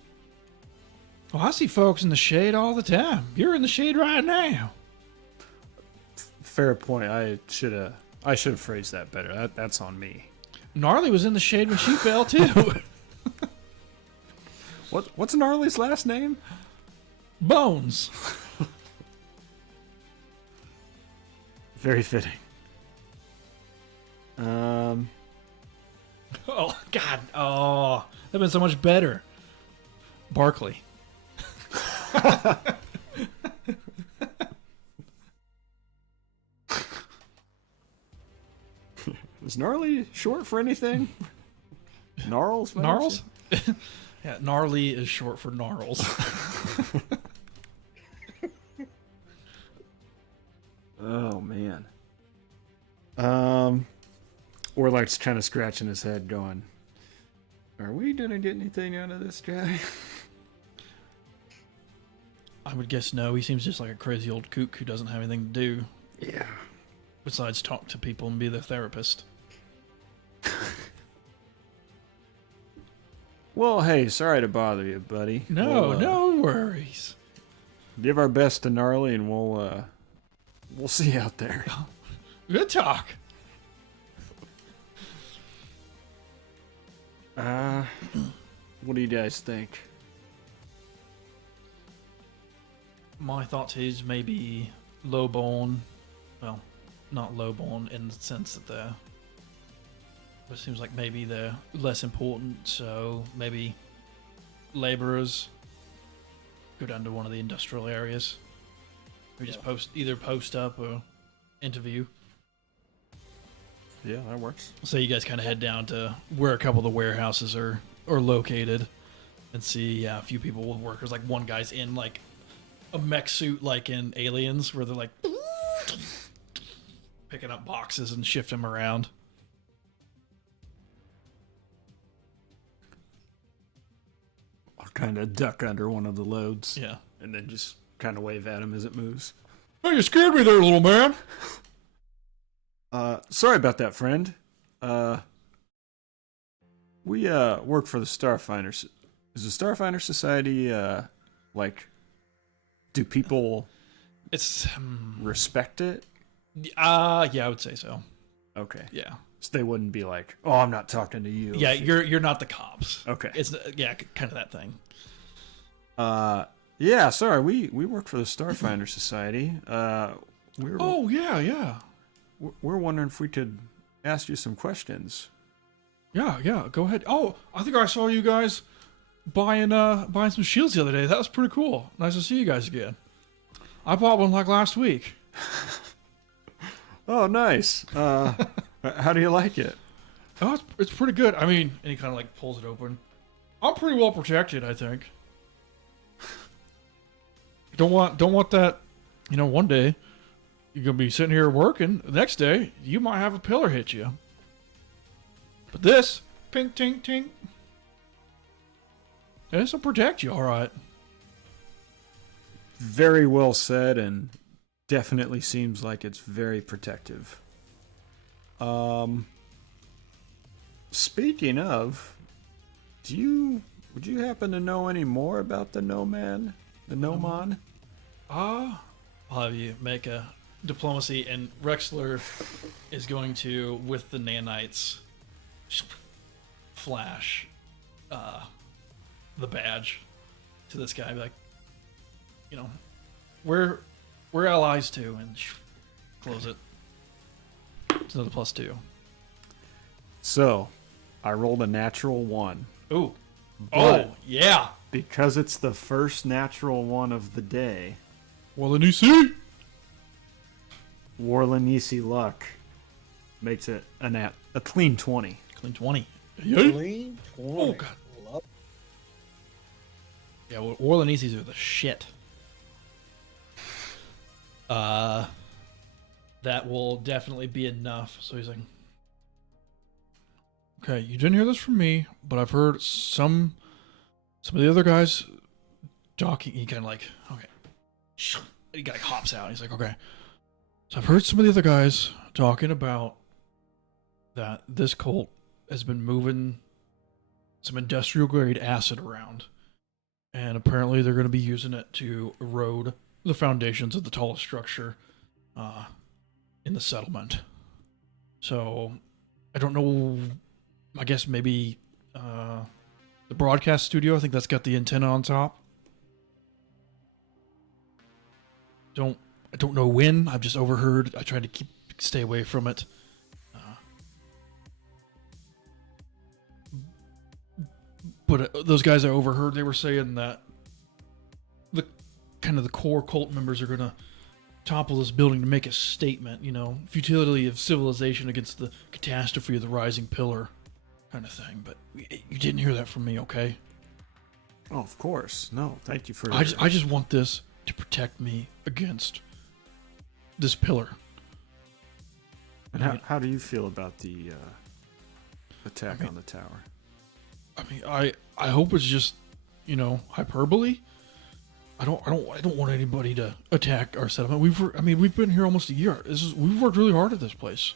I see folks in the shade all the time. You're in the shade right now. fair point. I should have phrased that better. That's on me. Gnarly was in the shade when she fell too. What's Gnarly's last name? Bones. Very fitting. Oh God. Oh, that'd been so much better. Barkley. Is Gnarly short for anything? Gnarls? maybe? Gnarls? Yeah, gnarly is short for gnarls. Oh man. Or like kind of scratching his head, going, "Are we gonna get anything out of this guy?" I would guess no. He seems just like a crazy old kook who doesn't have anything to do Yeah. besides talk to people and be their therapist. Well, hey, sorry to bother you, buddy. No, no worries. Give our best to Gnarly, and we'll see you out there. Good talk. What do you guys think? My thought is maybe lowborn. Well, not lowborn in the sense that they're. But it seems like maybe they're less important, so maybe laborers go down to one of the industrial areas. We just post up or interview. Yeah, that works. So you guys kind of head down to where a couple of the warehouses are located and see a few people with workers. Like one guy's in like a mech suit like in Aliens where they're like picking up boxes and shifting them around. I'll kind of duck under one of the loads. Yeah. And then just kind of wave at him as it moves. Oh, you scared me there, little man. Sorry about that, friend. We work for the Starfinders. Is the Starfinder Society like, do people It's respect it? yeah, I would say so. Okay. Yeah. So they wouldn't be like, "Oh, I'm not talking to you." Yeah, you're not the cops. Okay. It's kind of that thing. Yeah, sorry. We work for the Starfinder Society. Oh, yeah. We're wondering if we could ask you some questions. Yeah, go ahead. Oh, I think I saw you guys buying some shields the other day. That was pretty cool. Nice to see you guys again. I bought one like last week. Oh, nice. How do you like it? Oh, it's pretty good. I mean, and he kind of like pulls it open. I'm pretty well protected, I think. Don't want that, one day you're gonna be sitting here working. The next day, you might have a pillar hit you. But this, ping, ting, ting. This will protect you, all right. Very well said, and definitely seems like it's very protective. Speaking of, would you happen to know any more about the Gnomon? The Gnomon? I'll have you make a diplomacy, and Rexler is going to, with the nanites, flash the badge to this guy, be like, you know, we're allies too, and close it. It's another +2. So, I rolled a natural 1. Ooh. But oh, yeah. because it's the first natural 1 of the day, Warlanisi luck makes it a clean 20. Clean 20. Clean 20. Oh, God. Yeah, well, Warlanisis are the shit. That will definitely be enough. So he's like, okay, you didn't hear this from me, but I've heard some of the other guys talking. He kind of like, okay. He like hops out. He's like, okay. So I've heard some of the other guys talking about that this cult has been moving some industrial grade acid around. And apparently they're going to be using it to erode the foundations of the tallest structure in the settlement. So, I don't know. I guess maybe the broadcast studio. I think that's got the antenna on top. I don't know when. I've just overheard. I tried to stay away from it. But those guys I overheard, they were saying that the core cult members are going to topple this building to make a statement, futility of civilization against the catastrophe of the rising pillar kind of thing. But you didn't hear that from me, okay? Oh, of course. No, thank you for... I just want this to protect me against this pillar. And how do you feel about the attack on the tower? I mean, I hope it's just, hyperbole. I don't want anybody to attack our settlement. We've been here almost a year. We've worked really hard at this place.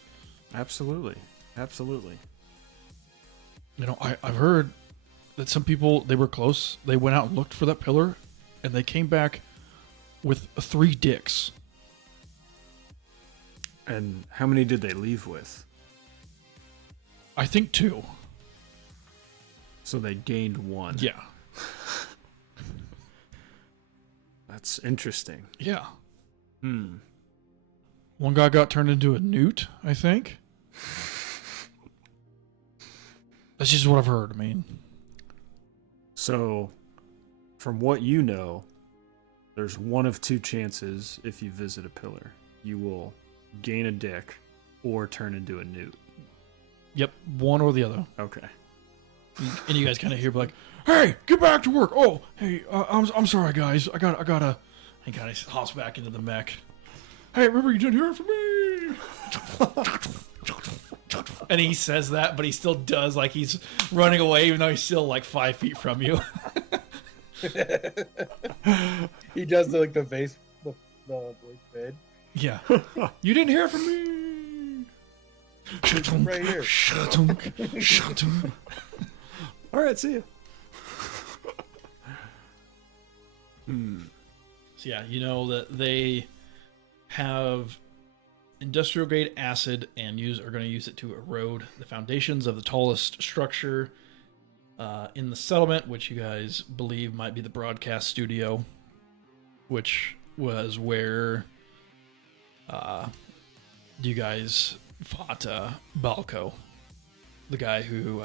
Absolutely. I've heard that some people, they were close. They went out and looked for that pillar, and they came back with 3 dicks. And how many did they leave with? I think 2. So they gained 1. Yeah. That's interesting. Yeah. One guy got turned into a newt, I think. That's just what I've heard. So, from what you know, there's 1 of 2 chances if you visit a pillar. You will gain a dick or turn into a newt. Yep, one or the other. Okay. And you guys kind of hear like, "Hey, get back to work!" Oh, hey, I'm sorry, guys. I gotta. He kind of hops back into the mech. Hey, remember you didn't hear from me. And he says that, but he still does like he's running away, even though he's still like 5 feet from you. He does the voice bid. Yeah. You didn't hear from me. Right here. Shut him. All right, see you. So yeah, you know that they have industrial grade acid and are going to use it to erode the foundations of the tallest structure in the settlement, which you guys believe might be the broadcast studio, which was where you guys fought Balco, the guy who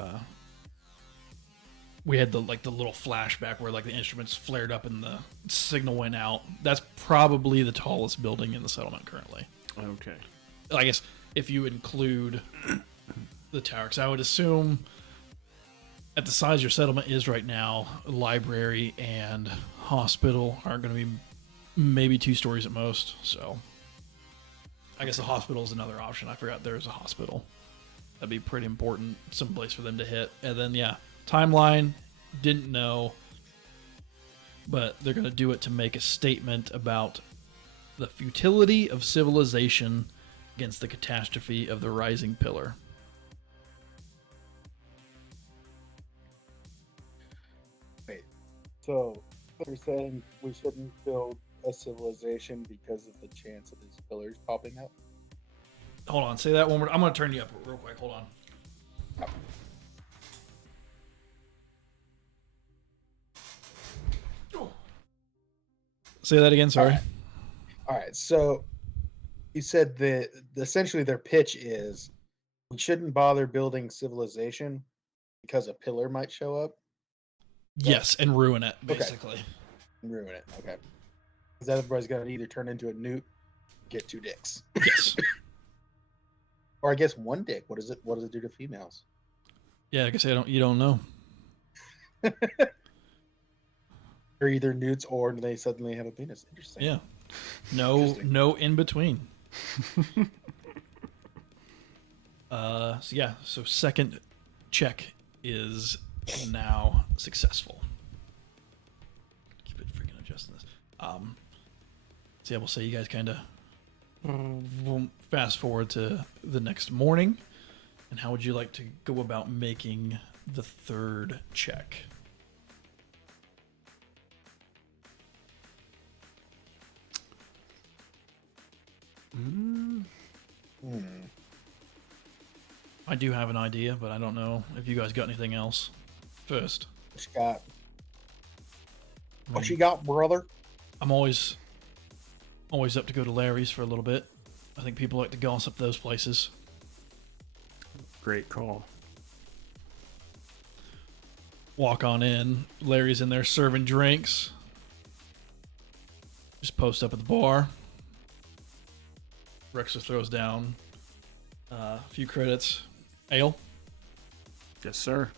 we had the little flashback where like the instruments flared up and the signal went out. That's probably the tallest building in the settlement currently. Okay. I guess if you include the tower, because I would assume at the size your settlement is right now, library and hospital are going to be maybe 2 stories at most. So I guess a hospital is another option. I forgot there's a hospital. That'd be pretty important, someplace for them to hit. And then, yeah, timeline, didn't know. But they're going to do it to make a statement about the futility of civilization against the catastrophe of the rising pillar. Wait, so they're saying we shouldn't build a civilization because of the chance of these pillars popping up? Hold on, say that one more. I'm going to turn you up real quick. Hold on. Say that again, sorry. All right. So you said that essentially their pitch is we shouldn't bother building civilization because a pillar might show up. Yes, and ruin it, basically. Okay. And ruin it. Okay. Because everybody's going to either turn into a newt, get 2 dicks. Yes. Or I guess 1 dick. What does it do to females? Yeah, I guess you don't know. They're either newts or they suddenly have a penis. Interesting. Yeah. No in between. So second check is now successful. Keep it freaking adjusting this. So yeah, we'll say you guys kind of fast forward to the next morning. And how would you like to go about making the third check? I do have an idea, but I don't know if you guys got anything else first. What you got? What you got, brother? I'm always up to go to Larry's for a little bit. I think people like to gossip those places. Great call. Walk on in. Larry's in there serving drinks. Just post up at the bar. Rexler throws down a few credits. Ale? Yes, sir.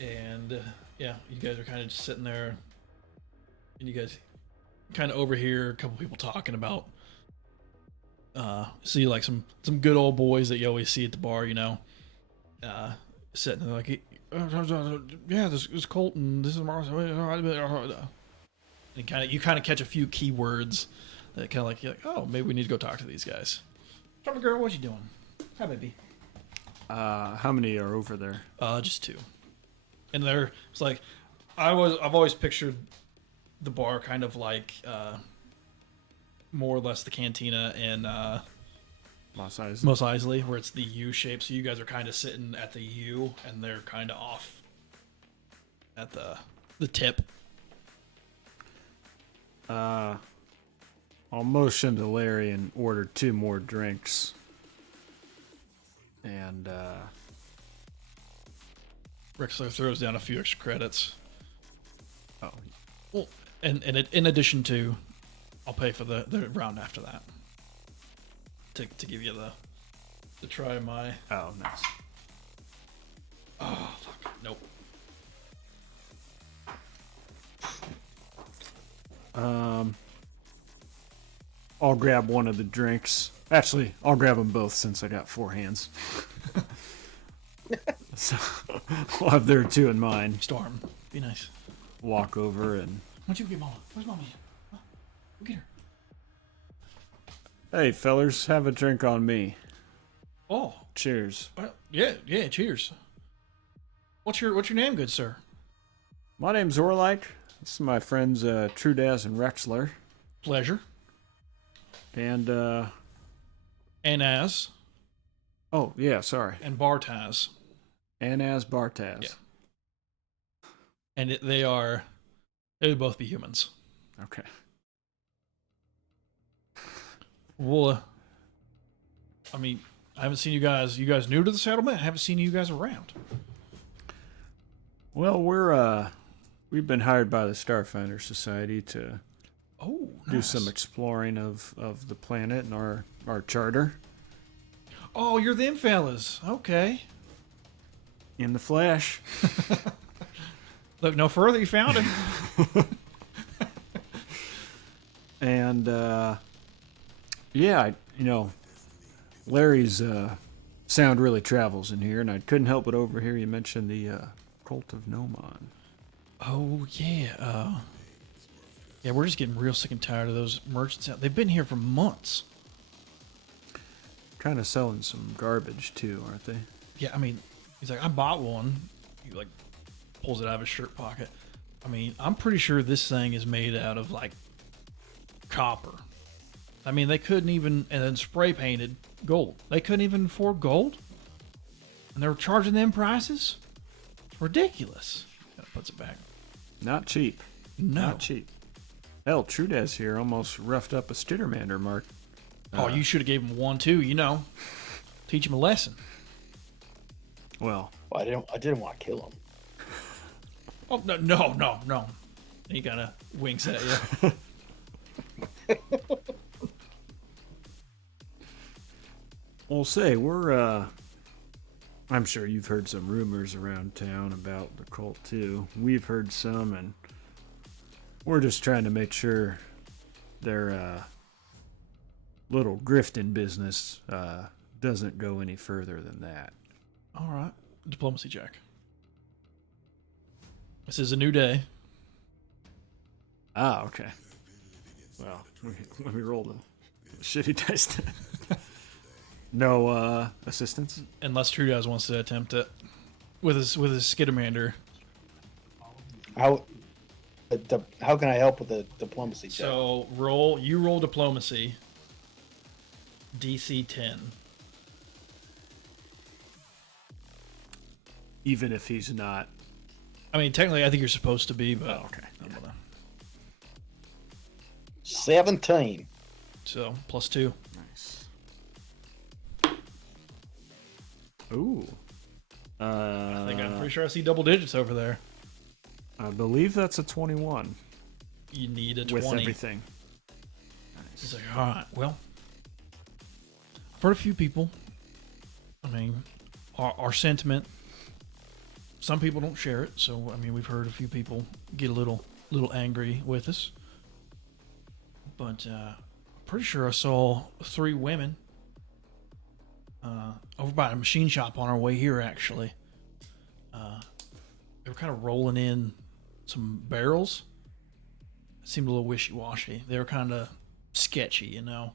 And yeah, you guys are kind of just sitting there, and you guys kind of overhear a couple people talking about. See like some good old boys that you always see at the bar, you know, sitting there like, yeah, this is Colton. This is Mars. And you kind of catch a few keywords that kind of like, you're like, oh, maybe we need to go talk to these guys. Drummer girl, what you doing? Hi, baby. How many are over there? Just 2. And it's like, I've always pictured the bar kind of like more or less the cantina in Mos Eisley. Mos Eisley, where it's the U shape. So you guys are kind of sitting at the U, and they're kind of off at the tip. I'll motion to Larry and order 2 more drinks. And Rexler throws down a few extra credits. oh, Well, and in addition to, I'll pay for the round after that. To give you the try of my. oh, nice. Oh fuck, nope. I'll grab one of the drinks. Actually, I'll grab them both since I got 4 hands. So I'll have there 2 in mine. Storm, be nice. Walk over and. Why don't you get Mama? Where's Mommy? Huh? Go get her. Hey, fellers, have a drink on me. Oh, Cheers. yeah. Cheers. What's your name, good sir? My name's Orlike. This is my friends Trudaz and Rexler. Pleasure. And Anaz oh yeah, sorry. and Bartaz. Anaz Bartaz. Yeah. And they would both be humans. Okay. Well, I mean, I haven't seen you guys. You guys new to the settlement? I haven't seen you guys around. Well, we've been hired by the Starfinder Society to do some exploring of the planet and our charter. Oh, you're them fellas. Okay. In the flesh. Look no further, you found him. And yeah, Larry's sound really travels in here, and I couldn't help but overhear you mention the cult of Nomon. Oh yeah. Yeah, we're just getting real sick and tired of those merchants. They've been here for months. Kind of selling some garbage too, aren't they? Yeah, I mean, he's like, I bought one. He like pulls it out of his shirt pocket. I mean, I'm pretty sure this thing is made out of like copper. I mean, they couldn't even, and then spray painted gold. They couldn't even afford gold, and they were charging them prices. It's ridiculous. Puts it back. Not cheap. No. Not cheap. Hell, Trudez here almost roughed up a Stittermander, Mark. Oh, you should have gave him one too. Teach him a lesson. Well, I didn't want to kill him. Oh no. He kind of winks at you. we'll say I'm sure you've heard some rumors around town about the cult too. We've heard some, and we're just trying to make sure their little grifting business doesn't go any further than that. All right. Diplomacy check. This is a new day. Ah, okay. Well, let me roll the shitty dice then. No assistance? Unless Trudaz wants to attempt it with his Skidamander. How can I help with the diplomacy check? So roll diplomacy. DC 10. Even if he's not. I mean, technically, I think you're supposed to be, but okay. I'm gonna. 17. So +2. Nice. Ooh. I think I'm pretty sure I see double digits over there. I believe that's a 21. You need a 20. With everything. He's like, all right, well, I've heard a few people. I mean, our sentiment. Some people don't share it, so I mean, we've heard a few people get a little angry with us. But pretty sure I saw 3 women over by a machine shop on our way here. Actually, they were kind of rolling in some barrels. It seemed a little wishy-washy. They were kind of sketchy, you know.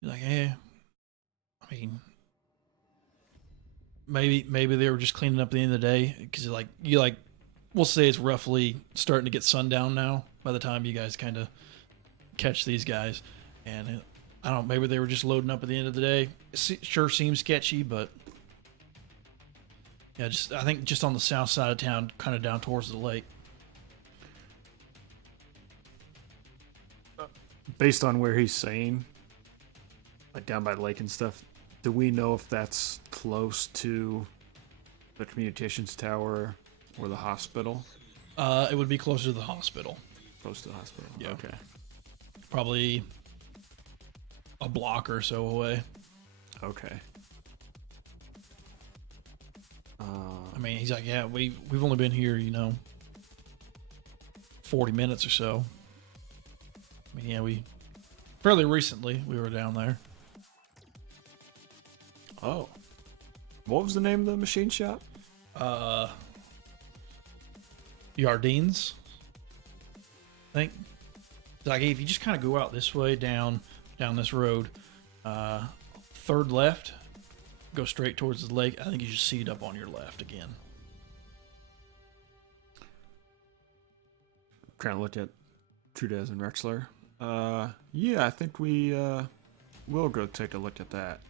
Like, hey, I mean, maybe they were just cleaning up at the end of the day, because we'll say it's roughly starting to get sundown now by the time you guys kind of catch these guys, and I don't know, maybe they were just loading up at the end of the day. It sure seems sketchy, but yeah, I think just on the south side of town, kind of down towards the lake. Based on where he's saying, like down by the lake and stuff, do we know if that's close to the communications tower or the hospital? It would be closer to the hospital. Close to the hospital. Yeah. Okay. Probably a block or so away. Okay. I mean, he's like, yeah, we've only been here, 40 minutes or so. I mean, yeah, fairly recently we were down there. Oh. What was the name of the machine shop? Yardines, I think. Like, if you just kind of go out this way down this road, third left, go straight towards the lake. I think you should see it up on your left again. Kind of look at Trudez and Rexler. Yeah, I think we will go take a look at that.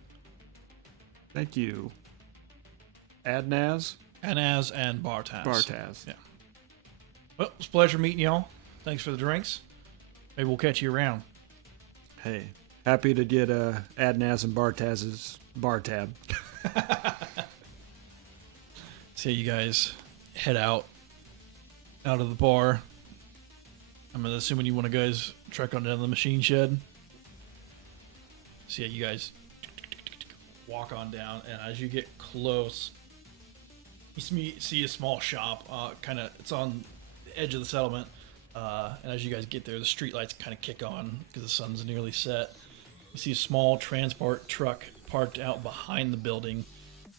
Thank you. Adnaz and Bartaz. Bartaz. Yeah. Well, it's a pleasure meeting y'all. Thanks for the drinks. Maybe we'll catch you around. Hey, happy to get Adnaz and Bartaz's bar tab. So you guys head out of the bar. I'm assuming you want to guys trek on down to the machine shed. So yeah, you guys walk on down, and as you get close, you see a small shop. It's on the edge of the settlement. And as you guys get there, the streetlights kind of kick on because the sun's nearly set. You see a small transport truck parked out behind the building,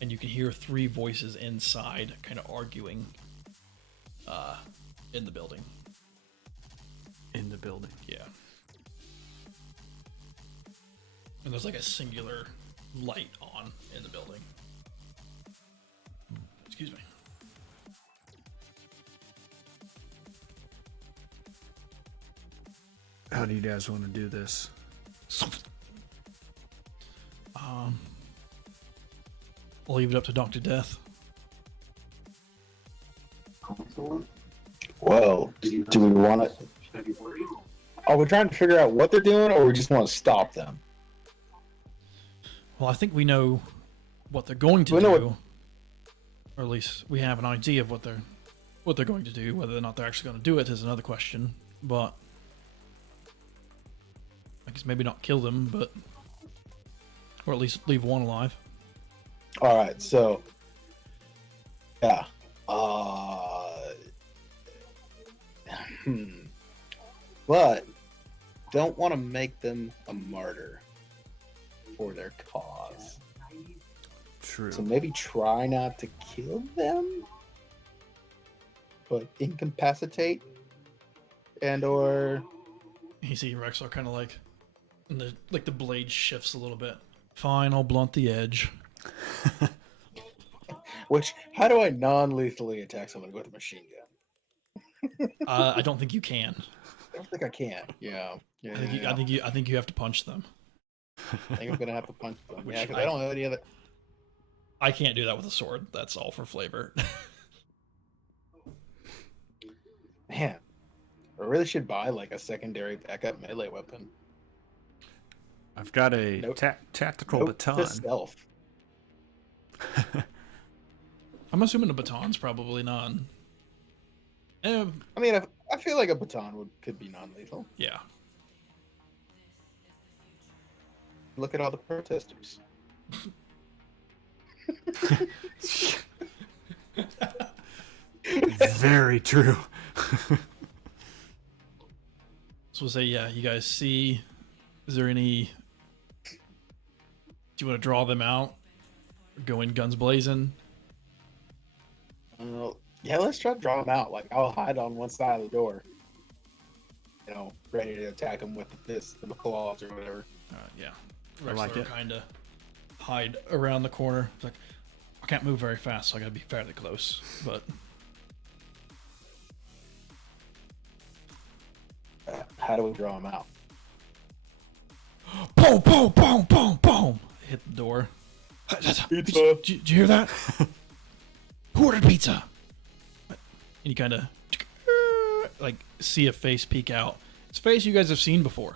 and you can hear 3 voices inside kind of arguing in the building. In the building. Yeah. And there's like a singular light on in the building. Excuse me. How do you guys want to do this? I'll leave it up to Dr. Death. Well, do we want to? Are we trying to figure out what they're doing, or we just want to stop them? Well, I think we know what they're going to do, or at least we have an idea of what they're going to do. Whether or not they're actually going to do it is another question. But I guess maybe not kill them, but or at least leave one alive. All right, so yeah, but don't want to make them a martyr for their cause. True. So maybe try not to kill them, but incapacitate and/or. You see Rexar kind of like, and the blade shifts a little bit. Fine, I'll blunt the edge. Which, how do I non-lethally attack someone with a machine gun? I don't think you can. I don't think I can. Yeah. I think you have to punch them. I think I'm gonna have to punch them. Which Yeah, because I don't have any other. I can't do that with a sword. That's all for flavor. Man, I really should buy like a secondary backup melee weapon. I've got a tactical baton. To stealth. I'm assuming a baton's probably non. I mean, I feel like a baton could be non-lethal. Yeah. Look at all the protesters. Very true. So we'll say, yeah, you guys see. Is there any? Do you want to draw them out? Go in guns blazing? Yeah, let's try to draw them out. Like, I'll hide on one side of the door. You know, ready to attack them with the claws or whatever. Yeah. I like Rexler it. kind of hide around the corner. It's like, I can't move very fast, so I gotta be fairly close. But How do we draw them out? boom, boom, boom, boom, boom. Hit the door. Pizza. Did you hear that? Who ordered pizza? And you kind of like see a face peek out. It's a face you guys have seen before.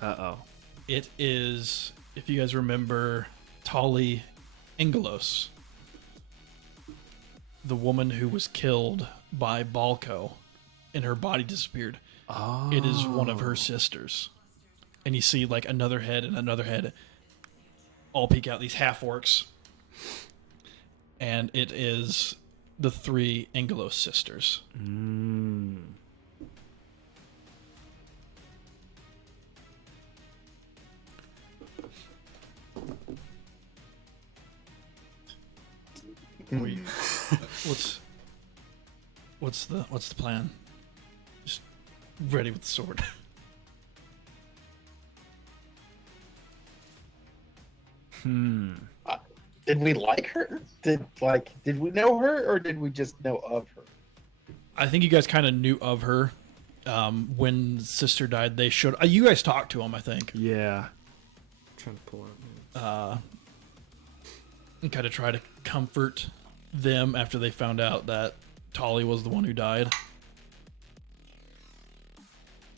Uh-oh. It is, if you guys remember, Tali Engelos, the woman who was killed by Balco and her body disappeared. Oh. It is one of her sisters. And you see like another head and another head all peek out, these half-orcs. And it is the 3 Engelos sisters. Mm. What's the plan? Just ready with the sword. Did we like her? Did we know her, or did we just know of her? I think you guys kind of knew of her. When sister died, they showed. You guys talked to him, I think. Yeah. Trying to pull up. And kind of try to comfort them after they found out that Tali was the one who died.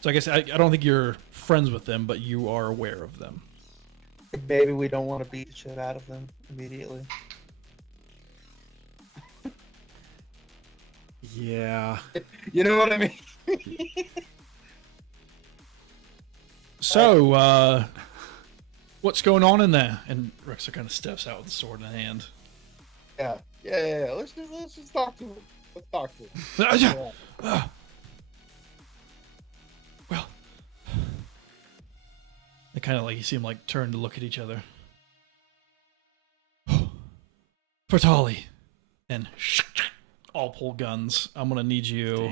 So I guess I don't think you're friends with them, but you are aware of them. Maybe we don't want to beat the shit out of them immediately. Yeah. You know what I mean? So, what's going on in there? And Rexer kind of steps out with the sword in hand. Yeah. Let's just talk to him. Let's talk to him. Yeah. They kind of like, you see them like turn to look at each other. Fertali. And all pull guns. I'm going to need you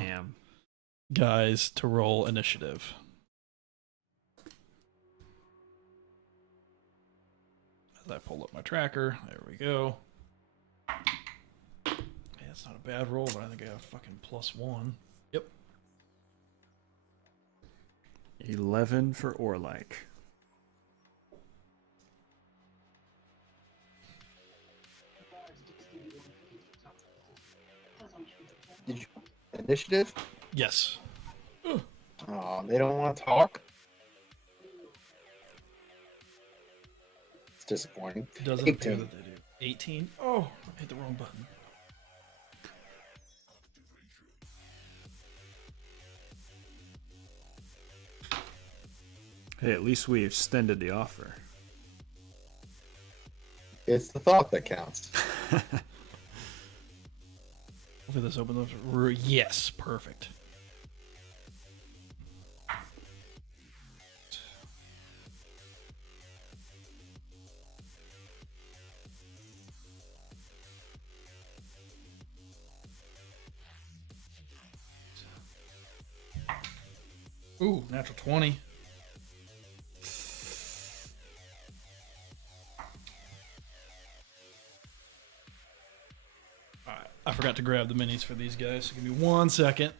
guys to roll initiative. As I pull up my tracker. There we go. Okay, that's not a bad roll, but I think I have fucking +1. Yep. 11 for Orlike. Did you initiative? Yes. Oh, they don't want to talk. It's disappointing. Doesn't appear that they do. 18. Oh, I hit the wrong button. Hey, at least we extended the offer. It's the thought that counts. Hopefully this opens up. Yes, perfect. Ooh, natural 20. Alright, I forgot to grab the minis for these guys, so give me 1 second.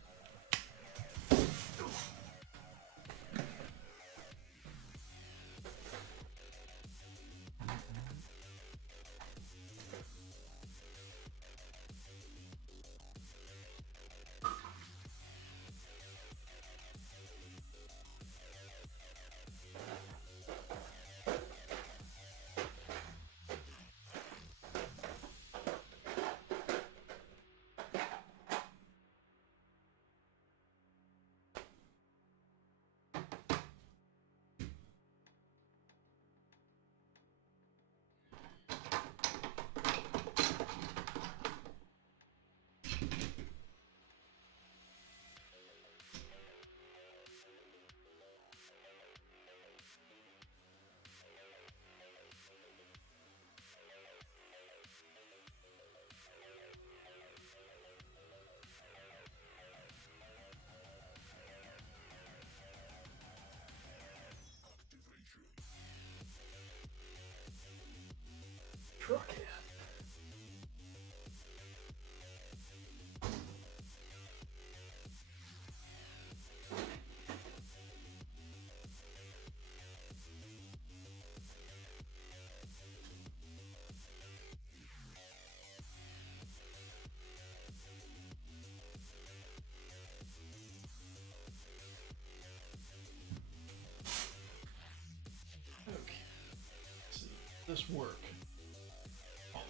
Okay. Let's see. This work.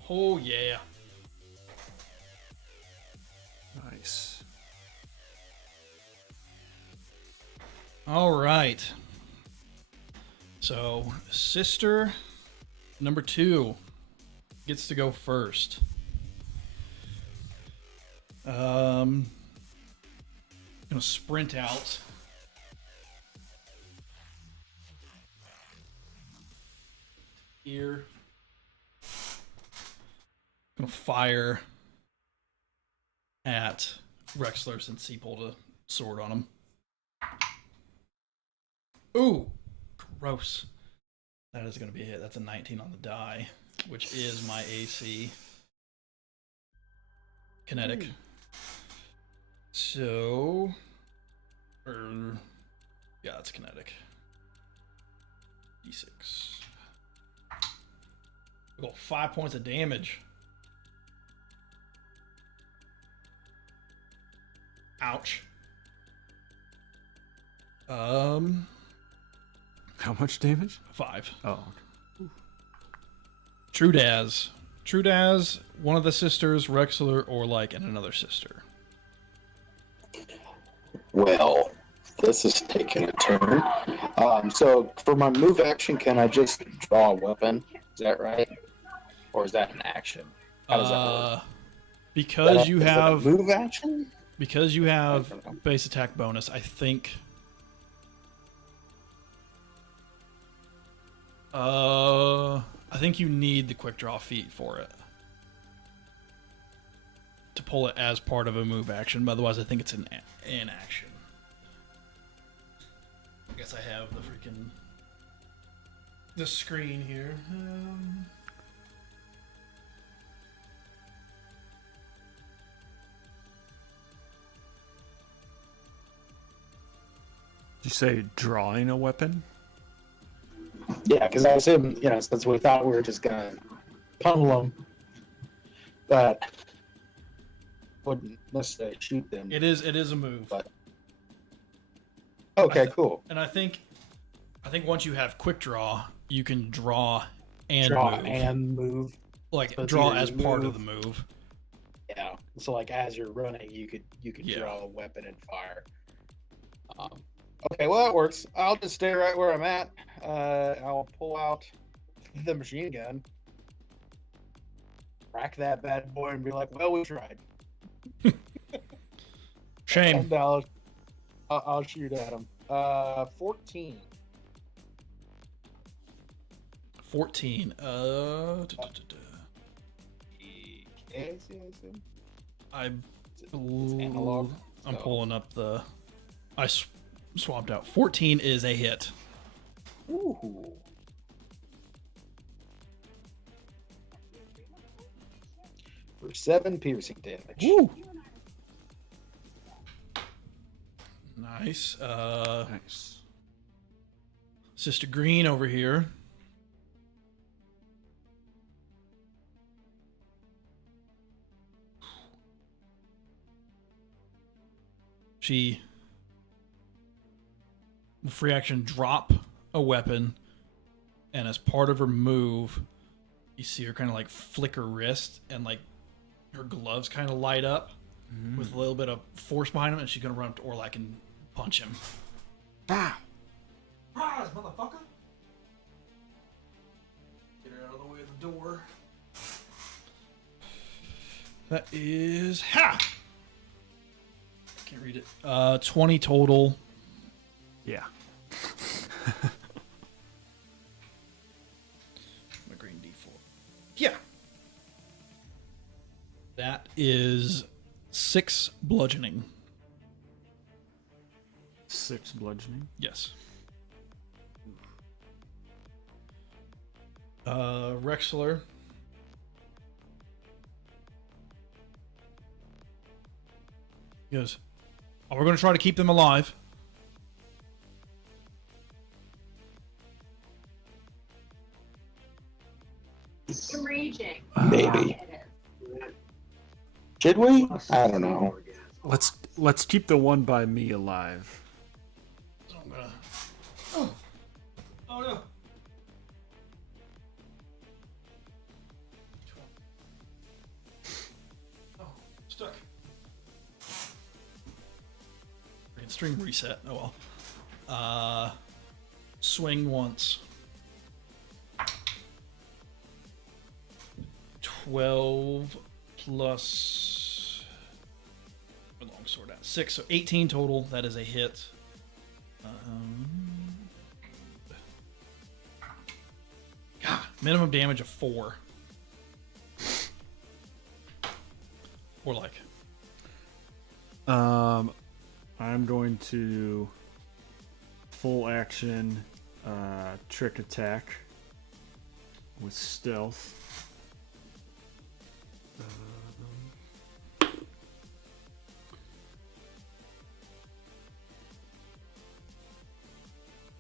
Oh yeah. Nice. All right. So, sister number 2 gets to go first. Gonna sprint out. Here. Gonna fire at Rexler since he pulled a sword on him. Ooh, gross. That is gonna be a hit. That's a 19 on the die, which is my AC. Kinetic. So, yeah, it's kinetic. D6. We got 5 points of damage. Ouch. How much damage? 5. Oh. Trudaz. Trudaz, one of the sisters, Rexler, Orlike, and another sister. Well, this is taking a turn. So for my move action, can I just draw a weapon? Is that right? Or is that an action? How does that work? Because you have move action? Because you have base attack bonus, I think I think you need the quick draw feat for it to pull it as part of a move action. Otherwise, I think it's an action. I guess I have the screen here. Did you say drawing a weapon? Yeah, because I assume, since we thought we were just gonna pummel them, but wouldn't necessarily shoot them. It is a move. But okay, cool. And I think once you have quick draw, you can draw and move. Like so draw as part of the move. Yeah. So like as you're running, you could Yeah. draw a weapon and fire. Okay, well that works. I'll just stay right where I'm at. I'll pull out the machine gun, crack that bad boy, and be like, "Well, we tried." Shame. And I'll shoot at him. 14. 14. Analog. I'm pulling up the. I swapped out. 14 is a hit. Ooh. For 7 piercing damage. Woo. Nice. Nice. Sister Green over here. She will free action drop a weapon, and as part of her move, you see her kind of like flick her wrist, and like her gloves kind of light up with a little bit of force behind them, and she's gonna run up to Orlac and punch him. Ah! Surprise, motherfucker! Get her out of the way of the door. That is can't read it. 20 total. Yeah. My green D4. Yeah. That is 6 bludgeoning. 6 bludgeoning. Yes. Rexler. He goes, "Oh, we're going to try to keep them alive." Raging. Maybe. Should we? I don't know. Let's keep the one by me alive. So I'm gonna. Oh no. Oh, stuck. Freaking string reset. Oh well. Swing once. 12 plus a long sword at 6, so 18 total. That is a hit. God, minimum damage of 4. Or like. I'm going to full action trick attack with stealth.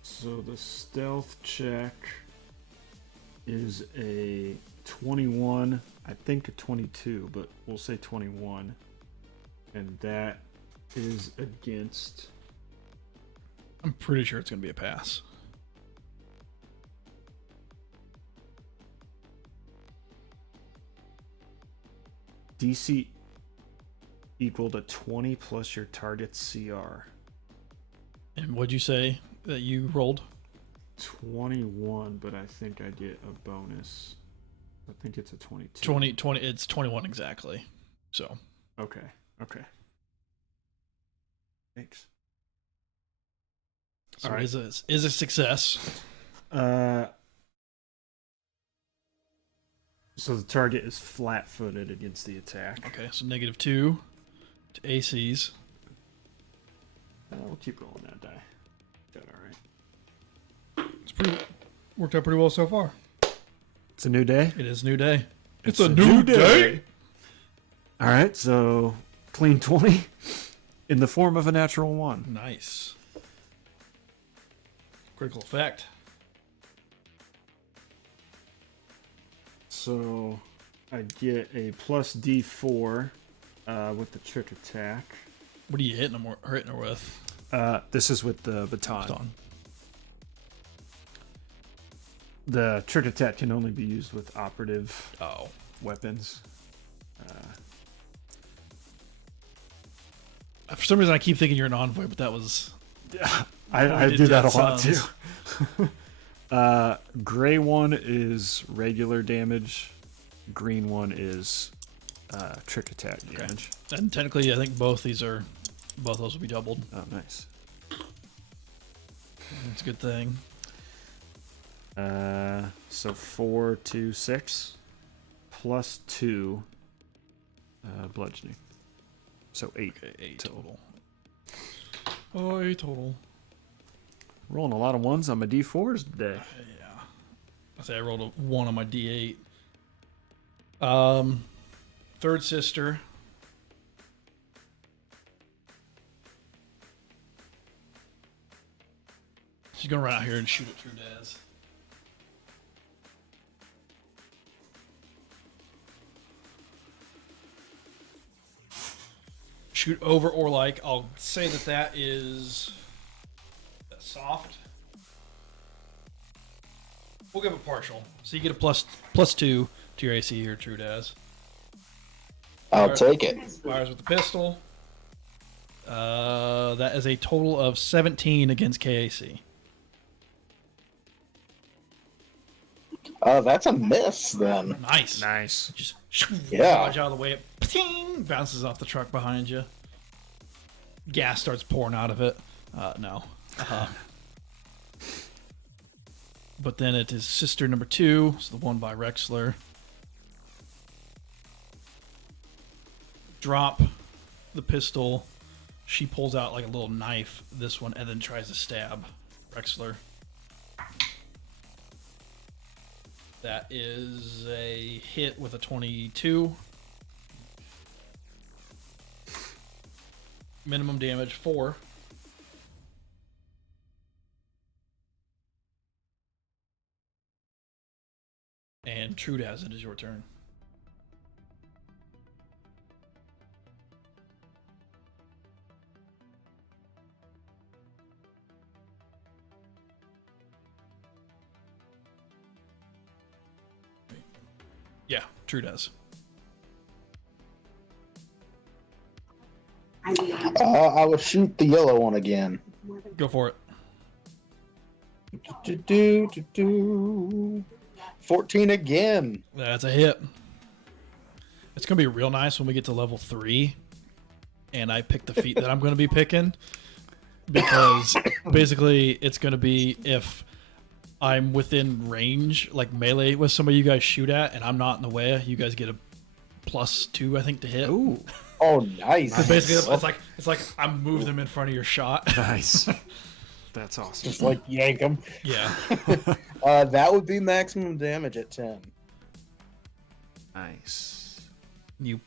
So the stealth check is a 21, I think a 22, but we'll say 21. And that is against... I'm pretty sure it's going to be a pass. DC equal to 20 plus your target's CR. And what'd you say that you rolled? 21, but I think I get a bonus. I think it's a 22. 20, it's 21 exactly. So. Okay. Thanks. So All right. is a success. So the target is flat-footed against the attack. Okay, so -2 to ACs. We'll keep rolling that die. That all right? It's worked out pretty well so far. It's a new day. It is a new day. It's a new day. All right, so clean 20 in the form of a natural 1. Nice. Critical effect. So I get a plus D4 with the trick attack. What are you hitting her with? This is with the baton. Baton. The trick attack can only be used with operative Oh. weapons. For some reason, I keep thinking you're an envoy, but that was... I do that a lot too. Gray one is regular damage. Green one is trick attack damage. And technically, I think both those will be doubled. Oh, nice. That's a good thing. So 4 to 6 plus 2 bludgeoning. So 8. Okay, 8 total. Oh, 8 total. Rolling a lot of 1s on my D4s today. Yeah. I say I rolled a 1 on my D8. Third sister. She's gonna run out here and shoot at True Daz. Shoot over or like. I'll say that is soft. We'll give it partial. So you get a plus 2 to your AC here, True Daz. I'll take it. Fires with the pistol. That is a total of 17 against KAC. Oh, that's a miss then. Nice. Nice. Just Yeah. dodge out of the way. Pting, bounces off the truck behind you. Gas starts pouring out of it. No. But then it is sister number 2, so the one by Rexler. Drop the pistol. She pulls out like a little knife, this one, and then tries to stab Rexler. That is a hit with a 22. Minimum damage 4. And True Daz, it is your turn. Yeah, True Daz. I will shoot the yellow one again. Go for it. 14 again. That's a hit. It's going to be real nice when we get to level 3 and I pick the feat that I'm going to be picking. Because basically it's going to be if I'm within range, like melee with somebody you guys shoot at and I'm not in the way, you guys get a +2, I think, to hit. Ooh. Oh, nice. So basically it's like I'm moving them in front of your shot. Nice. That's awesome. Just like yank them. Yeah. That would be maximum damage at 10. Nice. You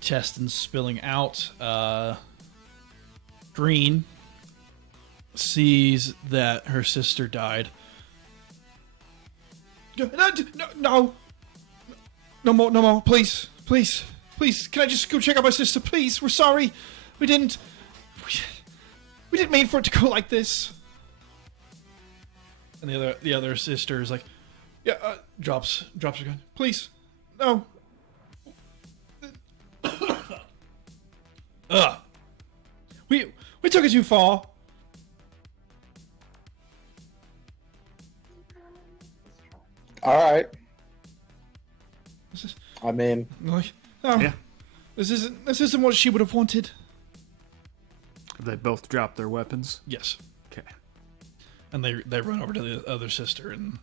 chest and spilling out. Green sees that her sister died. No more, please. Can I just go check out my sister, please? We're sorry. We didn't mean for it to go like this. And the other sister is like, yeah, drops her gun. Please, no. We took it too far. All right. This is I mean, like, no, Yeah. this isn't what she would have wanted. They both drop their weapons? Yes. Okay. And they run over to the other sister, and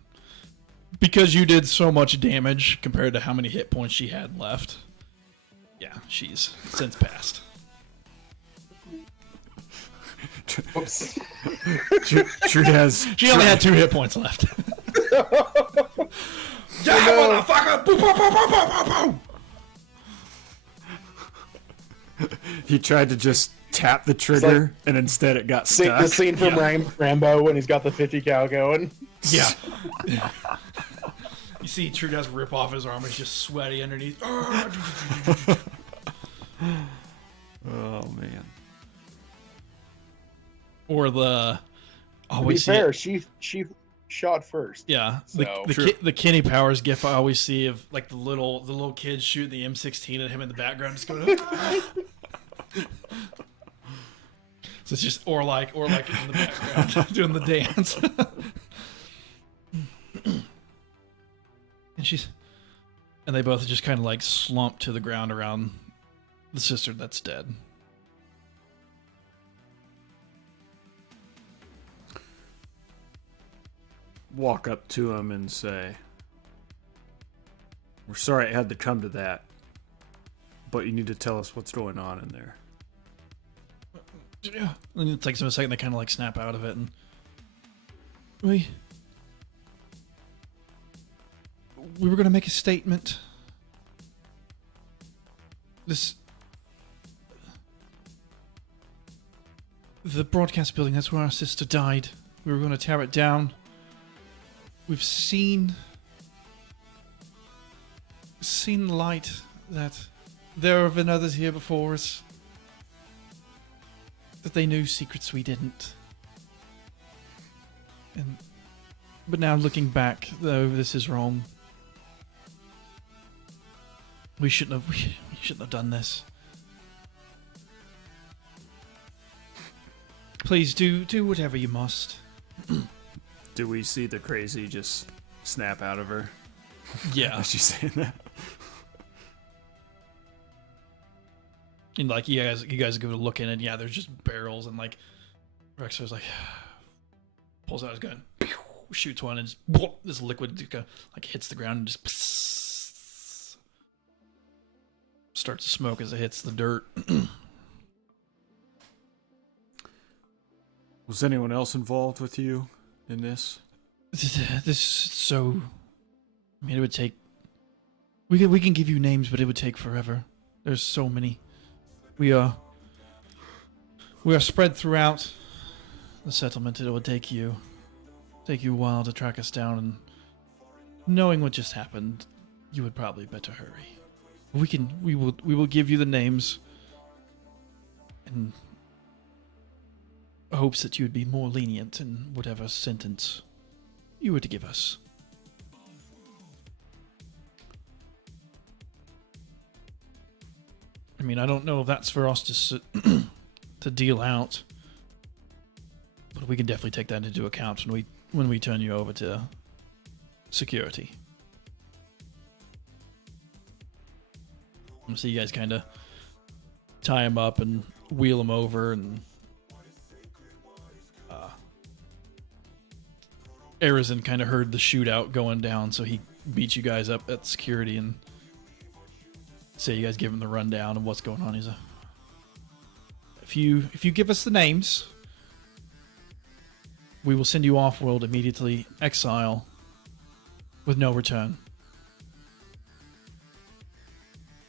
because you did so much damage compared to how many hit points she had left, yeah, she's since passed. Oops. Trude has... She only had 2 hit points left. Yeah, motherfucker! Boom, boom, boom, boom, boom, boom, boom. He tried to just tap the trigger, and instead it got stuck. The scene from Rambo when he's got the 50 cal going. Yeah. You see Trude has rip off his arm. He's just sweaty underneath. Oh, man. Or the... To be fair, she shot first. Yeah, So. the Kenny Powers gif I always see of like the little kids shooting the M16 at him in the background, just going. So it's just or like in the background doing the dance. And they both just kind of like slump to the ground around the sister that's dead. Walk up to him and say, "We're sorry it had to come to that, but you need to tell us what's going on in there." Yeah. And it takes them a second. They kind of like snap out of it, and we were going to make a statement. The broadcast building, that's where our sister died. We were going to tear it down. We've seen light that there have been others here before us, that they knew secrets we didn't. But now looking back, though, this is wrong. We shouldn't have done this. Please do whatever you must. Do we see the crazy just snap out of her? Yeah. As she's saying that. And like you guys give it a look in, and yeah, there's just barrels, and like Rexer's like pulls out his gun, shoots one, and just this liquid like hits the ground and just starts to smoke as it hits the dirt. Was anyone else involved with you in this? So, I mean, it would take. We can give you names, but it would take forever. There's so many. We are spread throughout the settlement. It would take you a while to track us down, and knowing what just happened, you would probably better hurry. We will give you the names, in hopes that you would be more lenient in whatever sentence you were to give us. I mean, I don't know if that's for us to deal out, but we can definitely take that into account when we turn you over to security. So you guys kind of tie him up and wheel him over, and Arizin kind of heard the shootout going down, so he beat you guys up at security and say you guys give him the rundown of what's going on. He's if you give us the names, we will send you off-world immediately, exile, with no return.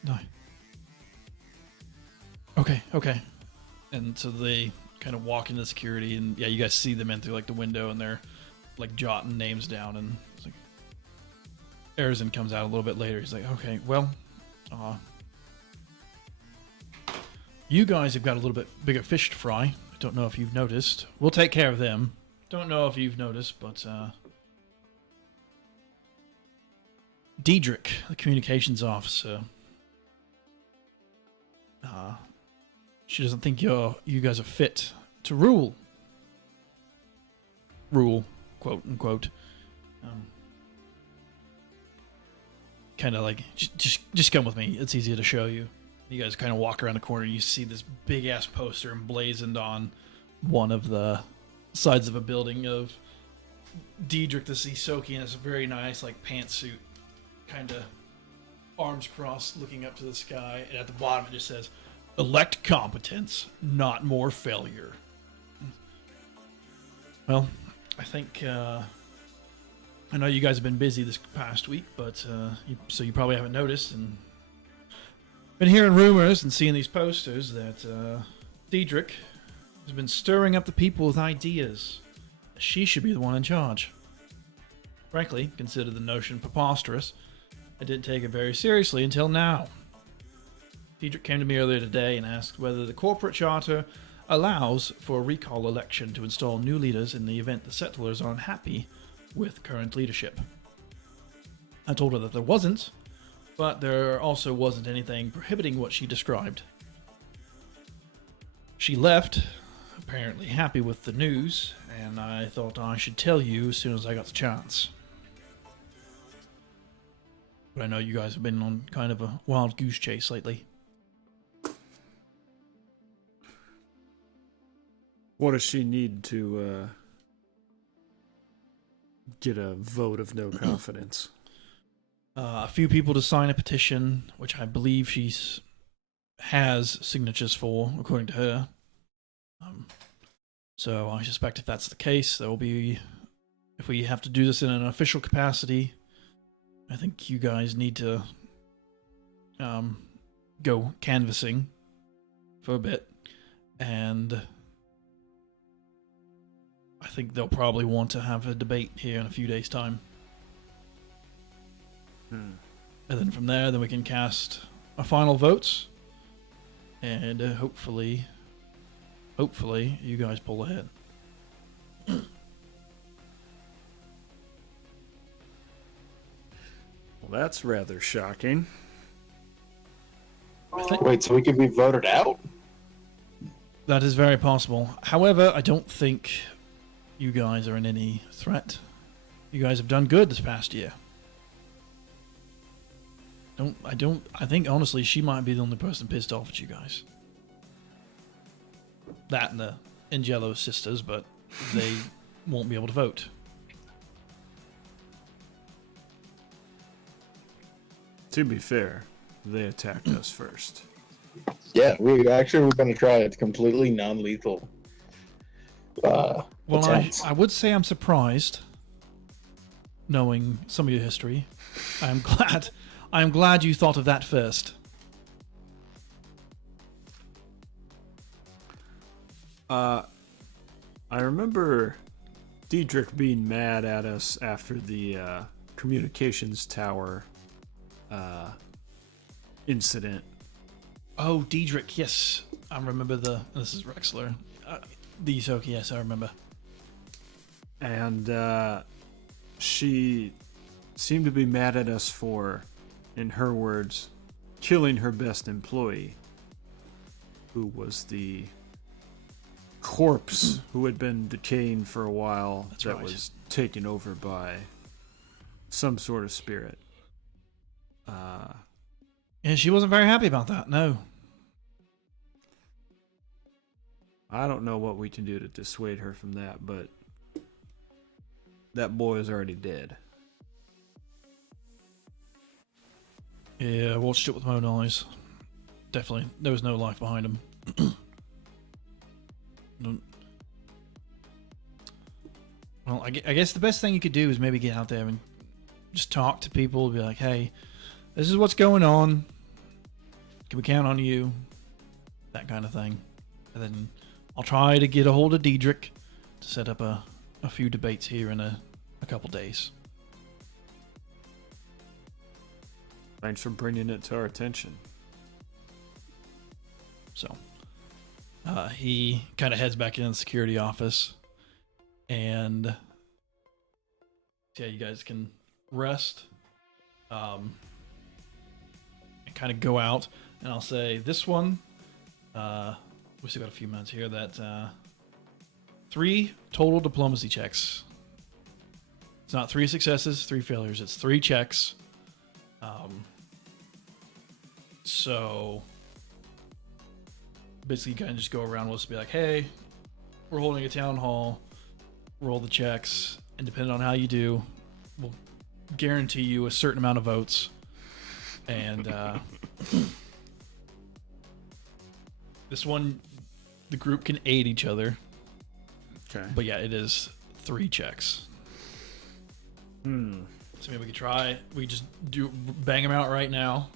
No. Okay. And so they kind of walk into security, and yeah, you guys see them in through like the window, and they're like jotting names down, and it's like Arizin comes out a little bit later. He's like, okay, well, you guys have got a little bit bigger fish to fry. I don't know if you've noticed. We'll take care of them. Don't know if you've noticed, but Diedrich, the communications officer, she doesn't think you guys are fit to rule, quote unquote. Kind of like just come with me. It's easier to show you. You guys kind of walk around the corner. You see this big ass poster emblazoned on one of the sides of a building of Diedrich the Seasoki in this very nice like pantsuit, kind of arms crossed, looking up to the sky. And at the bottom it just says, "Elect competence, not more failure." Well, I think I know you guys have been busy this past week, but so you probably haven't noticed and been hearing rumors and seeing these posters that Diedrich has been stirring up the people with ideas. She should be the one in charge. Frankly, consider the notion preposterous. I didn't take it very seriously until now. Diedrich came to me earlier today and asked whether the corporate charter allows for a recall election to install new leaders in the event the settlers are unhappy with current leadership. I told her that there wasn't, but there also wasn't anything prohibiting what she described. She left, apparently happy with the news, and I thought I should tell you as soon as I got the chance. But I know you guys have been on kind of a wild goose chase lately. What does she need to get a vote of no confidence? A few people to sign a petition, which I believe she has signatures for, according to her. So I suspect if that's the case, there will be, if we have to do this in an official capacity, I think you guys need to go canvassing for a bit, and I think they'll probably want to have a debate here in a few days' time. And then from there, then we can cast a final vote, and hopefully you guys pull ahead. Well, that's rather shocking. Wait, so we could be voted out? That is very possible. However, I don't think you guys are in any threat. You guys have done good this past year. I think honestly she might be the only person pissed off at you guys. That and the Angelo sisters, but they won't be able to vote. To be fair, they attacked us first. Yeah, we're going to try a completely non-lethal Well, attempt. I would say I'm surprised, knowing some of your history. I'm glad you thought of that first. I remember Diedrich being mad at us after the communications tower incident. Oh, Diedrich, yes. I remember this is Rexler. The Isoki, yes, I remember. And she seemed to be mad at us for, in her words, killing her best employee, who was the corpse who had been decaying for a while. That's that right. Was taken over by some sort of spirit. Yeah, she wasn't very happy about that, no. I don't know what we can do to dissuade her from that, but that boy is already dead. Yeah, I watched it with my own eyes. Definitely, there was no life behind him. Well, I guess the best thing you could do is maybe get out there and just talk to people, be like, hey, this is what's going on. Can we count on you? That kind of thing. And then I'll try to get a hold of Diedrich to set up a few debates here in a couple days. Thanks for bringing it to our attention. So he kind of heads back into the security office, and yeah, you guys can rest and kind of go out. And I'll say this one, we still got a few minutes here, that 3 total diplomacy checks. It's not 3 successes, 3 failures. It's 3 checks. So basically kind of just go around. We'll just be like, hey, we're holding a town hall. Roll the checks, and depending on how you do, we'll guarantee you a certain amount of votes. And this one, the group can aid each other. Okay. But yeah, it is 3 checks. So maybe we could try. We just bang them out right now.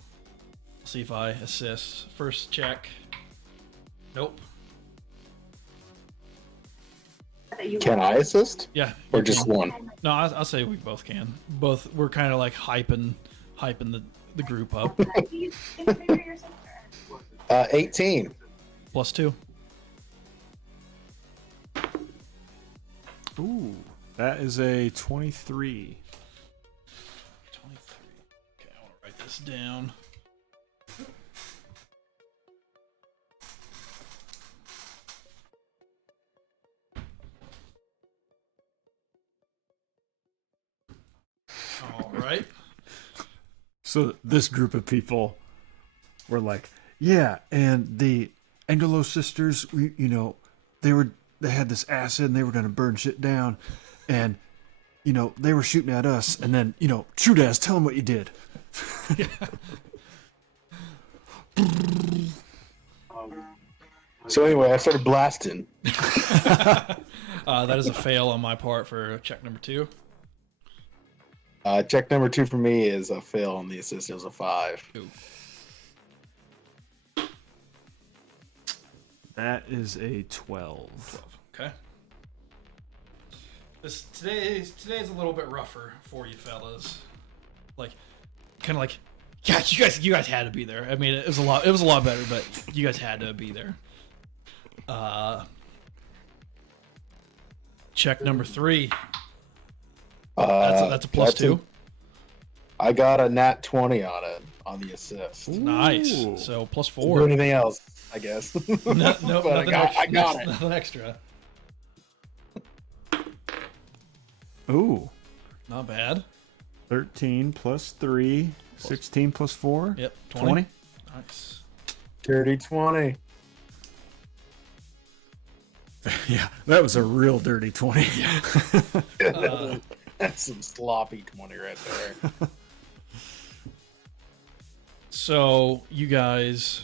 See if I assist. First check. Nope. Can I assist? Yeah. Or you just can. one? No, I'll say we both can. Both. We're kind of like hyping the group up. 18. +2. Ooh, that is a 23. 23. Okay, I want to write this down. All right. So this group of people were like, yeah, and the Angelo sisters, they had this acid and they were gonna burn shit down, and they were shooting at us, and then True Daz, tell them what you did. So anyway, I started blasting. That is a fail on my part for check number 2. Check number 2 for me is a fail on the assist. It was a 5. Ooh. That is a 12. 12. Okay. Today's a little bit rougher for you fellas. Like, kind of like, yeah, you guys had to be there. I mean, it was a lot better, but you guys had to be there. Check number 3. That's a +2. I got a nat 20 on it on the assist. Nice. Ooh. So Do +4. anything else, I guess. No, But I got it. Nothing extra. Ooh, Not bad. 13 plus 3, 16 plus 4. Yep. 20. Nice. Dirty 20. Yeah, that was a real dirty 20. That's some sloppy 20 right there. So you guys,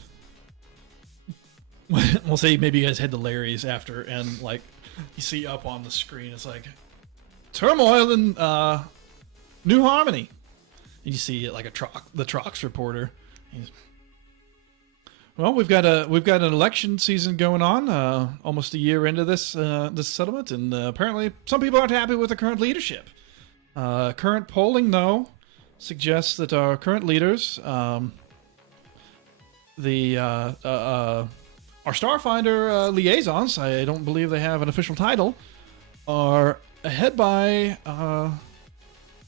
we'll say maybe you guys head to Larry's after, and like you see up on the screen, it's like turmoil in New Harmony, and you see like the Trox reporter. Well, we've got an election season going on, almost a year into this settlement, and apparently some people aren't happy with the current leadership. Current polling, though, suggests that our current leaders, our Starfinder liaisons, I don't believe they have an official title, are ahead by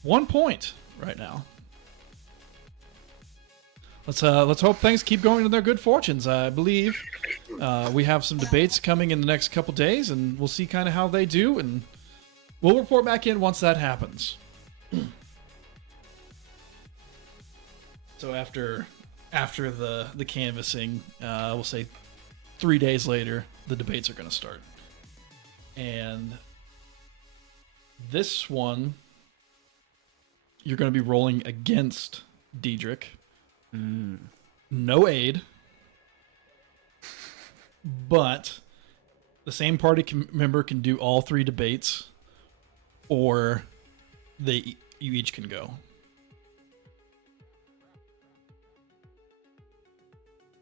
1 point right now. Let's hope things keep going to their good fortunes. I believe we have some debates coming in the next couple days, and we'll see kind of how they do, and we'll report back in once that happens. So after the canvassing, we'll say 3 days later, the debates are going to start, and this one you're going to be rolling against Diedrich. No aid, but the same party member can do all 3 debates, or you each can go.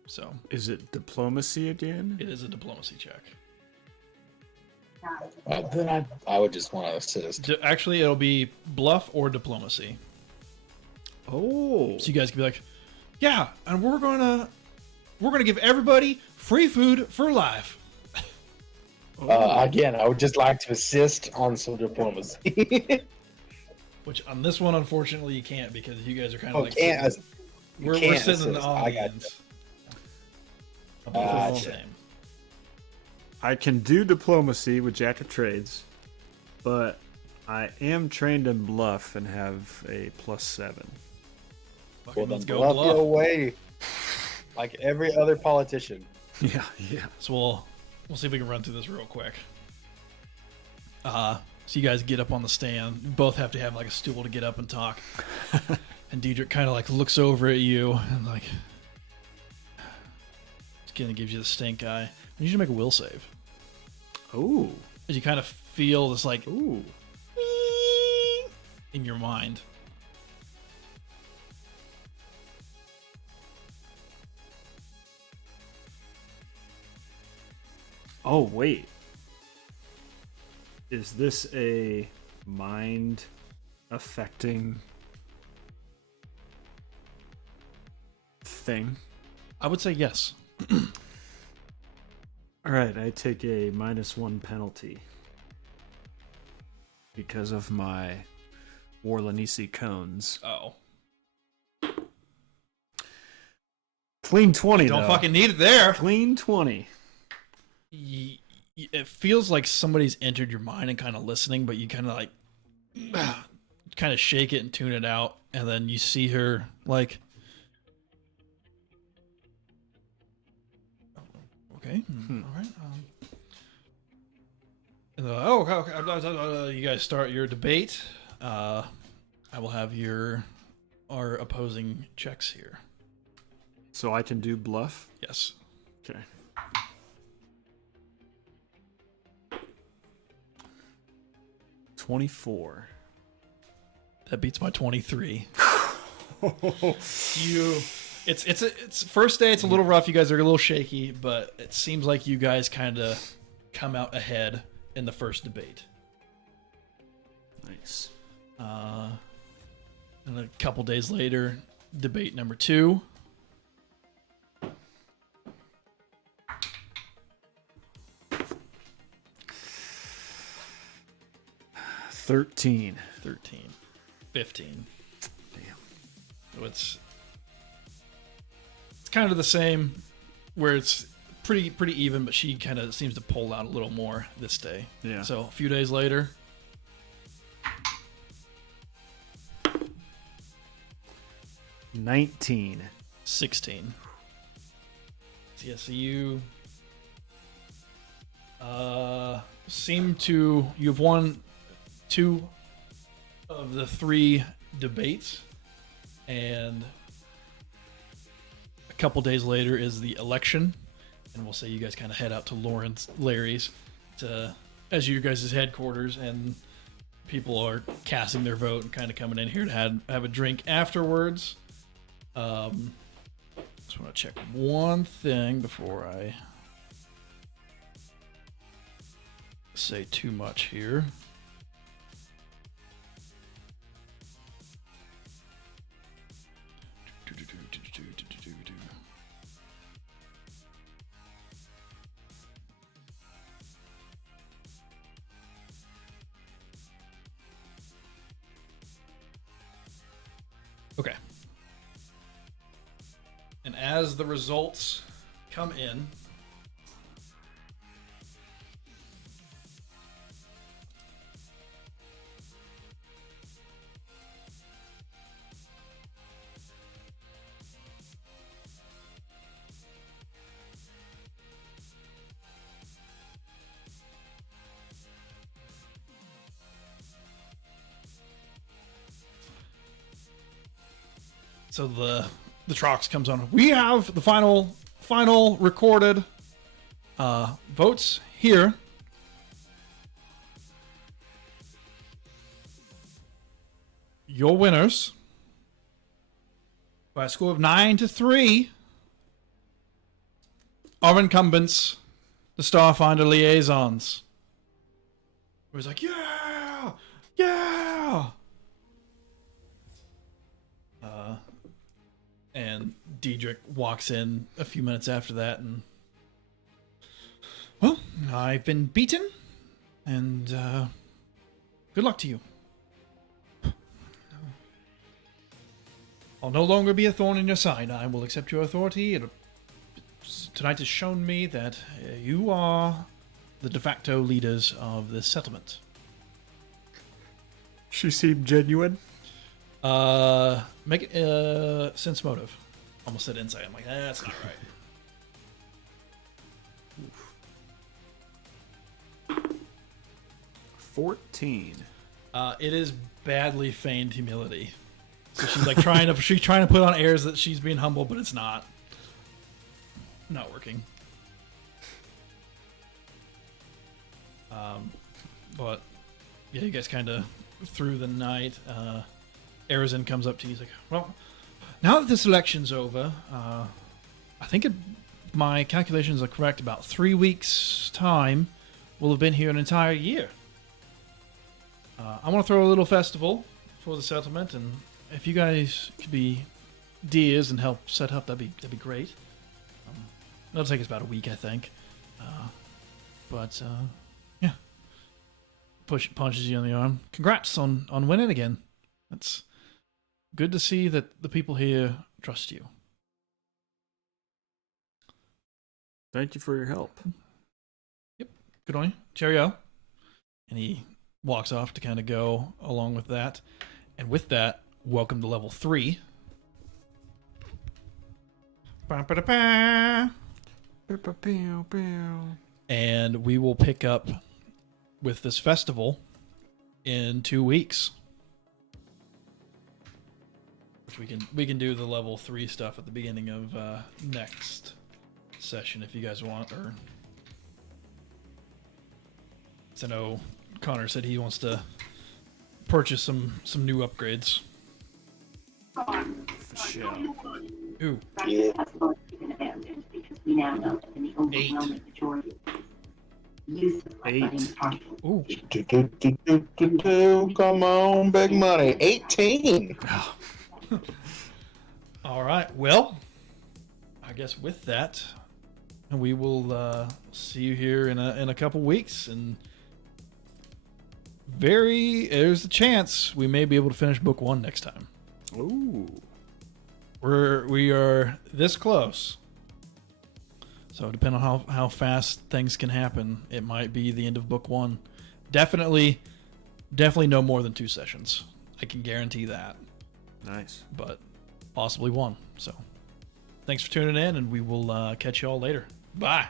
So Is it diplomacy again? it is a diplomacy check. Then I would just want to assist. Actually, it'll be bluff or diplomacy. Oh. So you guys can be like, yeah, and we're gonna give everybody free food for life. Again, I would just like to assist on some diplomacy. Which on this one, unfortunately, you can't, because you guys are kind of we're can't sitting in the assist. I got audience. Both Gotcha. the same. I can do diplomacy with Jack of Trades, but I am trained in bluff and have a +7. Fucking let's go bluff your bluff. way, like every other politician. Yeah. So we'll see if we can run through this real quick. So you guys get up on the stand. You both have to have like a stool to get up and talk. And Diedrich kind of like looks over at you and like just kind of gives you the stink eye. I need you to make a will save. Ooh. As you kind of feel this like Ooh. in your mind. Oh, wait. Is this a mind affecting thing? I would say yes. All right, I take a -1 penalty because of my Warlanisi cones. Oh. Clean 20, Don't though. fucking need it there. Clean 20. It feels like somebody's entered your mind and kind of listening, but you kind of like kind of shake it and tune it out, and then you see her like, okay, all right. And okay, you guys start your debate. I will have our opposing checks here. So I can do bluff? Yes. Okay. $24. That beats my 23. It's first day. It's a little rough. You guys are a little shaky, but it seems like you guys kind of come out ahead in the first debate. Nice. And a couple days later, debate number 2. $13. 15. Damn. So it's kind of the same, where it's pretty even, but she kind of seems to pull out a little more this day. Yeah. So a few days later. 19. 16. So yeah, so you you've won 2 of the 3 debates, and a couple days later is the election, and we'll say you guys kind of head out to Larry's as you guys' headquarters, and people are casting their vote and kind of coming in here to have a drink afterwards. Just want to check one thing before I say too much here. Okay. And as the results come in, so the Trox comes on. We have the final recorded votes here. Your winners by a score of 9-3 are incumbents, the Starfinder liaisons. It was like, yeah, yeah. And Diedrich walks in a few minutes after that, and well, I've been beaten, and good luck to you. I'll no longer be a thorn in your side. I will accept your authority. Tonight has shown me that you are the de facto leaders of this settlement. She seemed genuine. Make it sense motive. Almost said insight. I'm like, that's not right. $14. It is badly feigned humility. So she's like trying to put on airs that she's being humble, but it's not working. But yeah, you guys kind of through the night. Arizin comes up to you. He's like, "Well, now that this election's over, I think my calculations are correct. About 3 weeks' time, we'll have been here an entire year. I want to throw a little festival for the settlement, and if you guys could be dears and help set up, that'd be great. That'll take us about a week, I think. Yeah." Punches you on the arm. Congrats on winning again. It's good to see that the people here trust you. Thank you for your help. Yep. Good on you. Cheerio. And he walks off to kind of go along with that. And with that, welcome to level 3. And we will pick up with this festival in 2 weeks. Which we can do the level 3 stuff at the beginning of next session if you guys want. Or I know Connor said he wants to purchase some new upgrades. For sure. Ooh. Yeah. 8. Ooh. Come on, big money. 18. All right. Well, I guess with that, we will see you here in a couple weeks, and there's a chance we may be able to finish book 1 next time. Ooh. We are this close. So depending on how fast things can happen, it might be the end of book 1. Definitely no more than 2 sessions. I can guarantee that. Nice. But possibly 1. So thanks for tuning in, and we will catch you all later. Bye.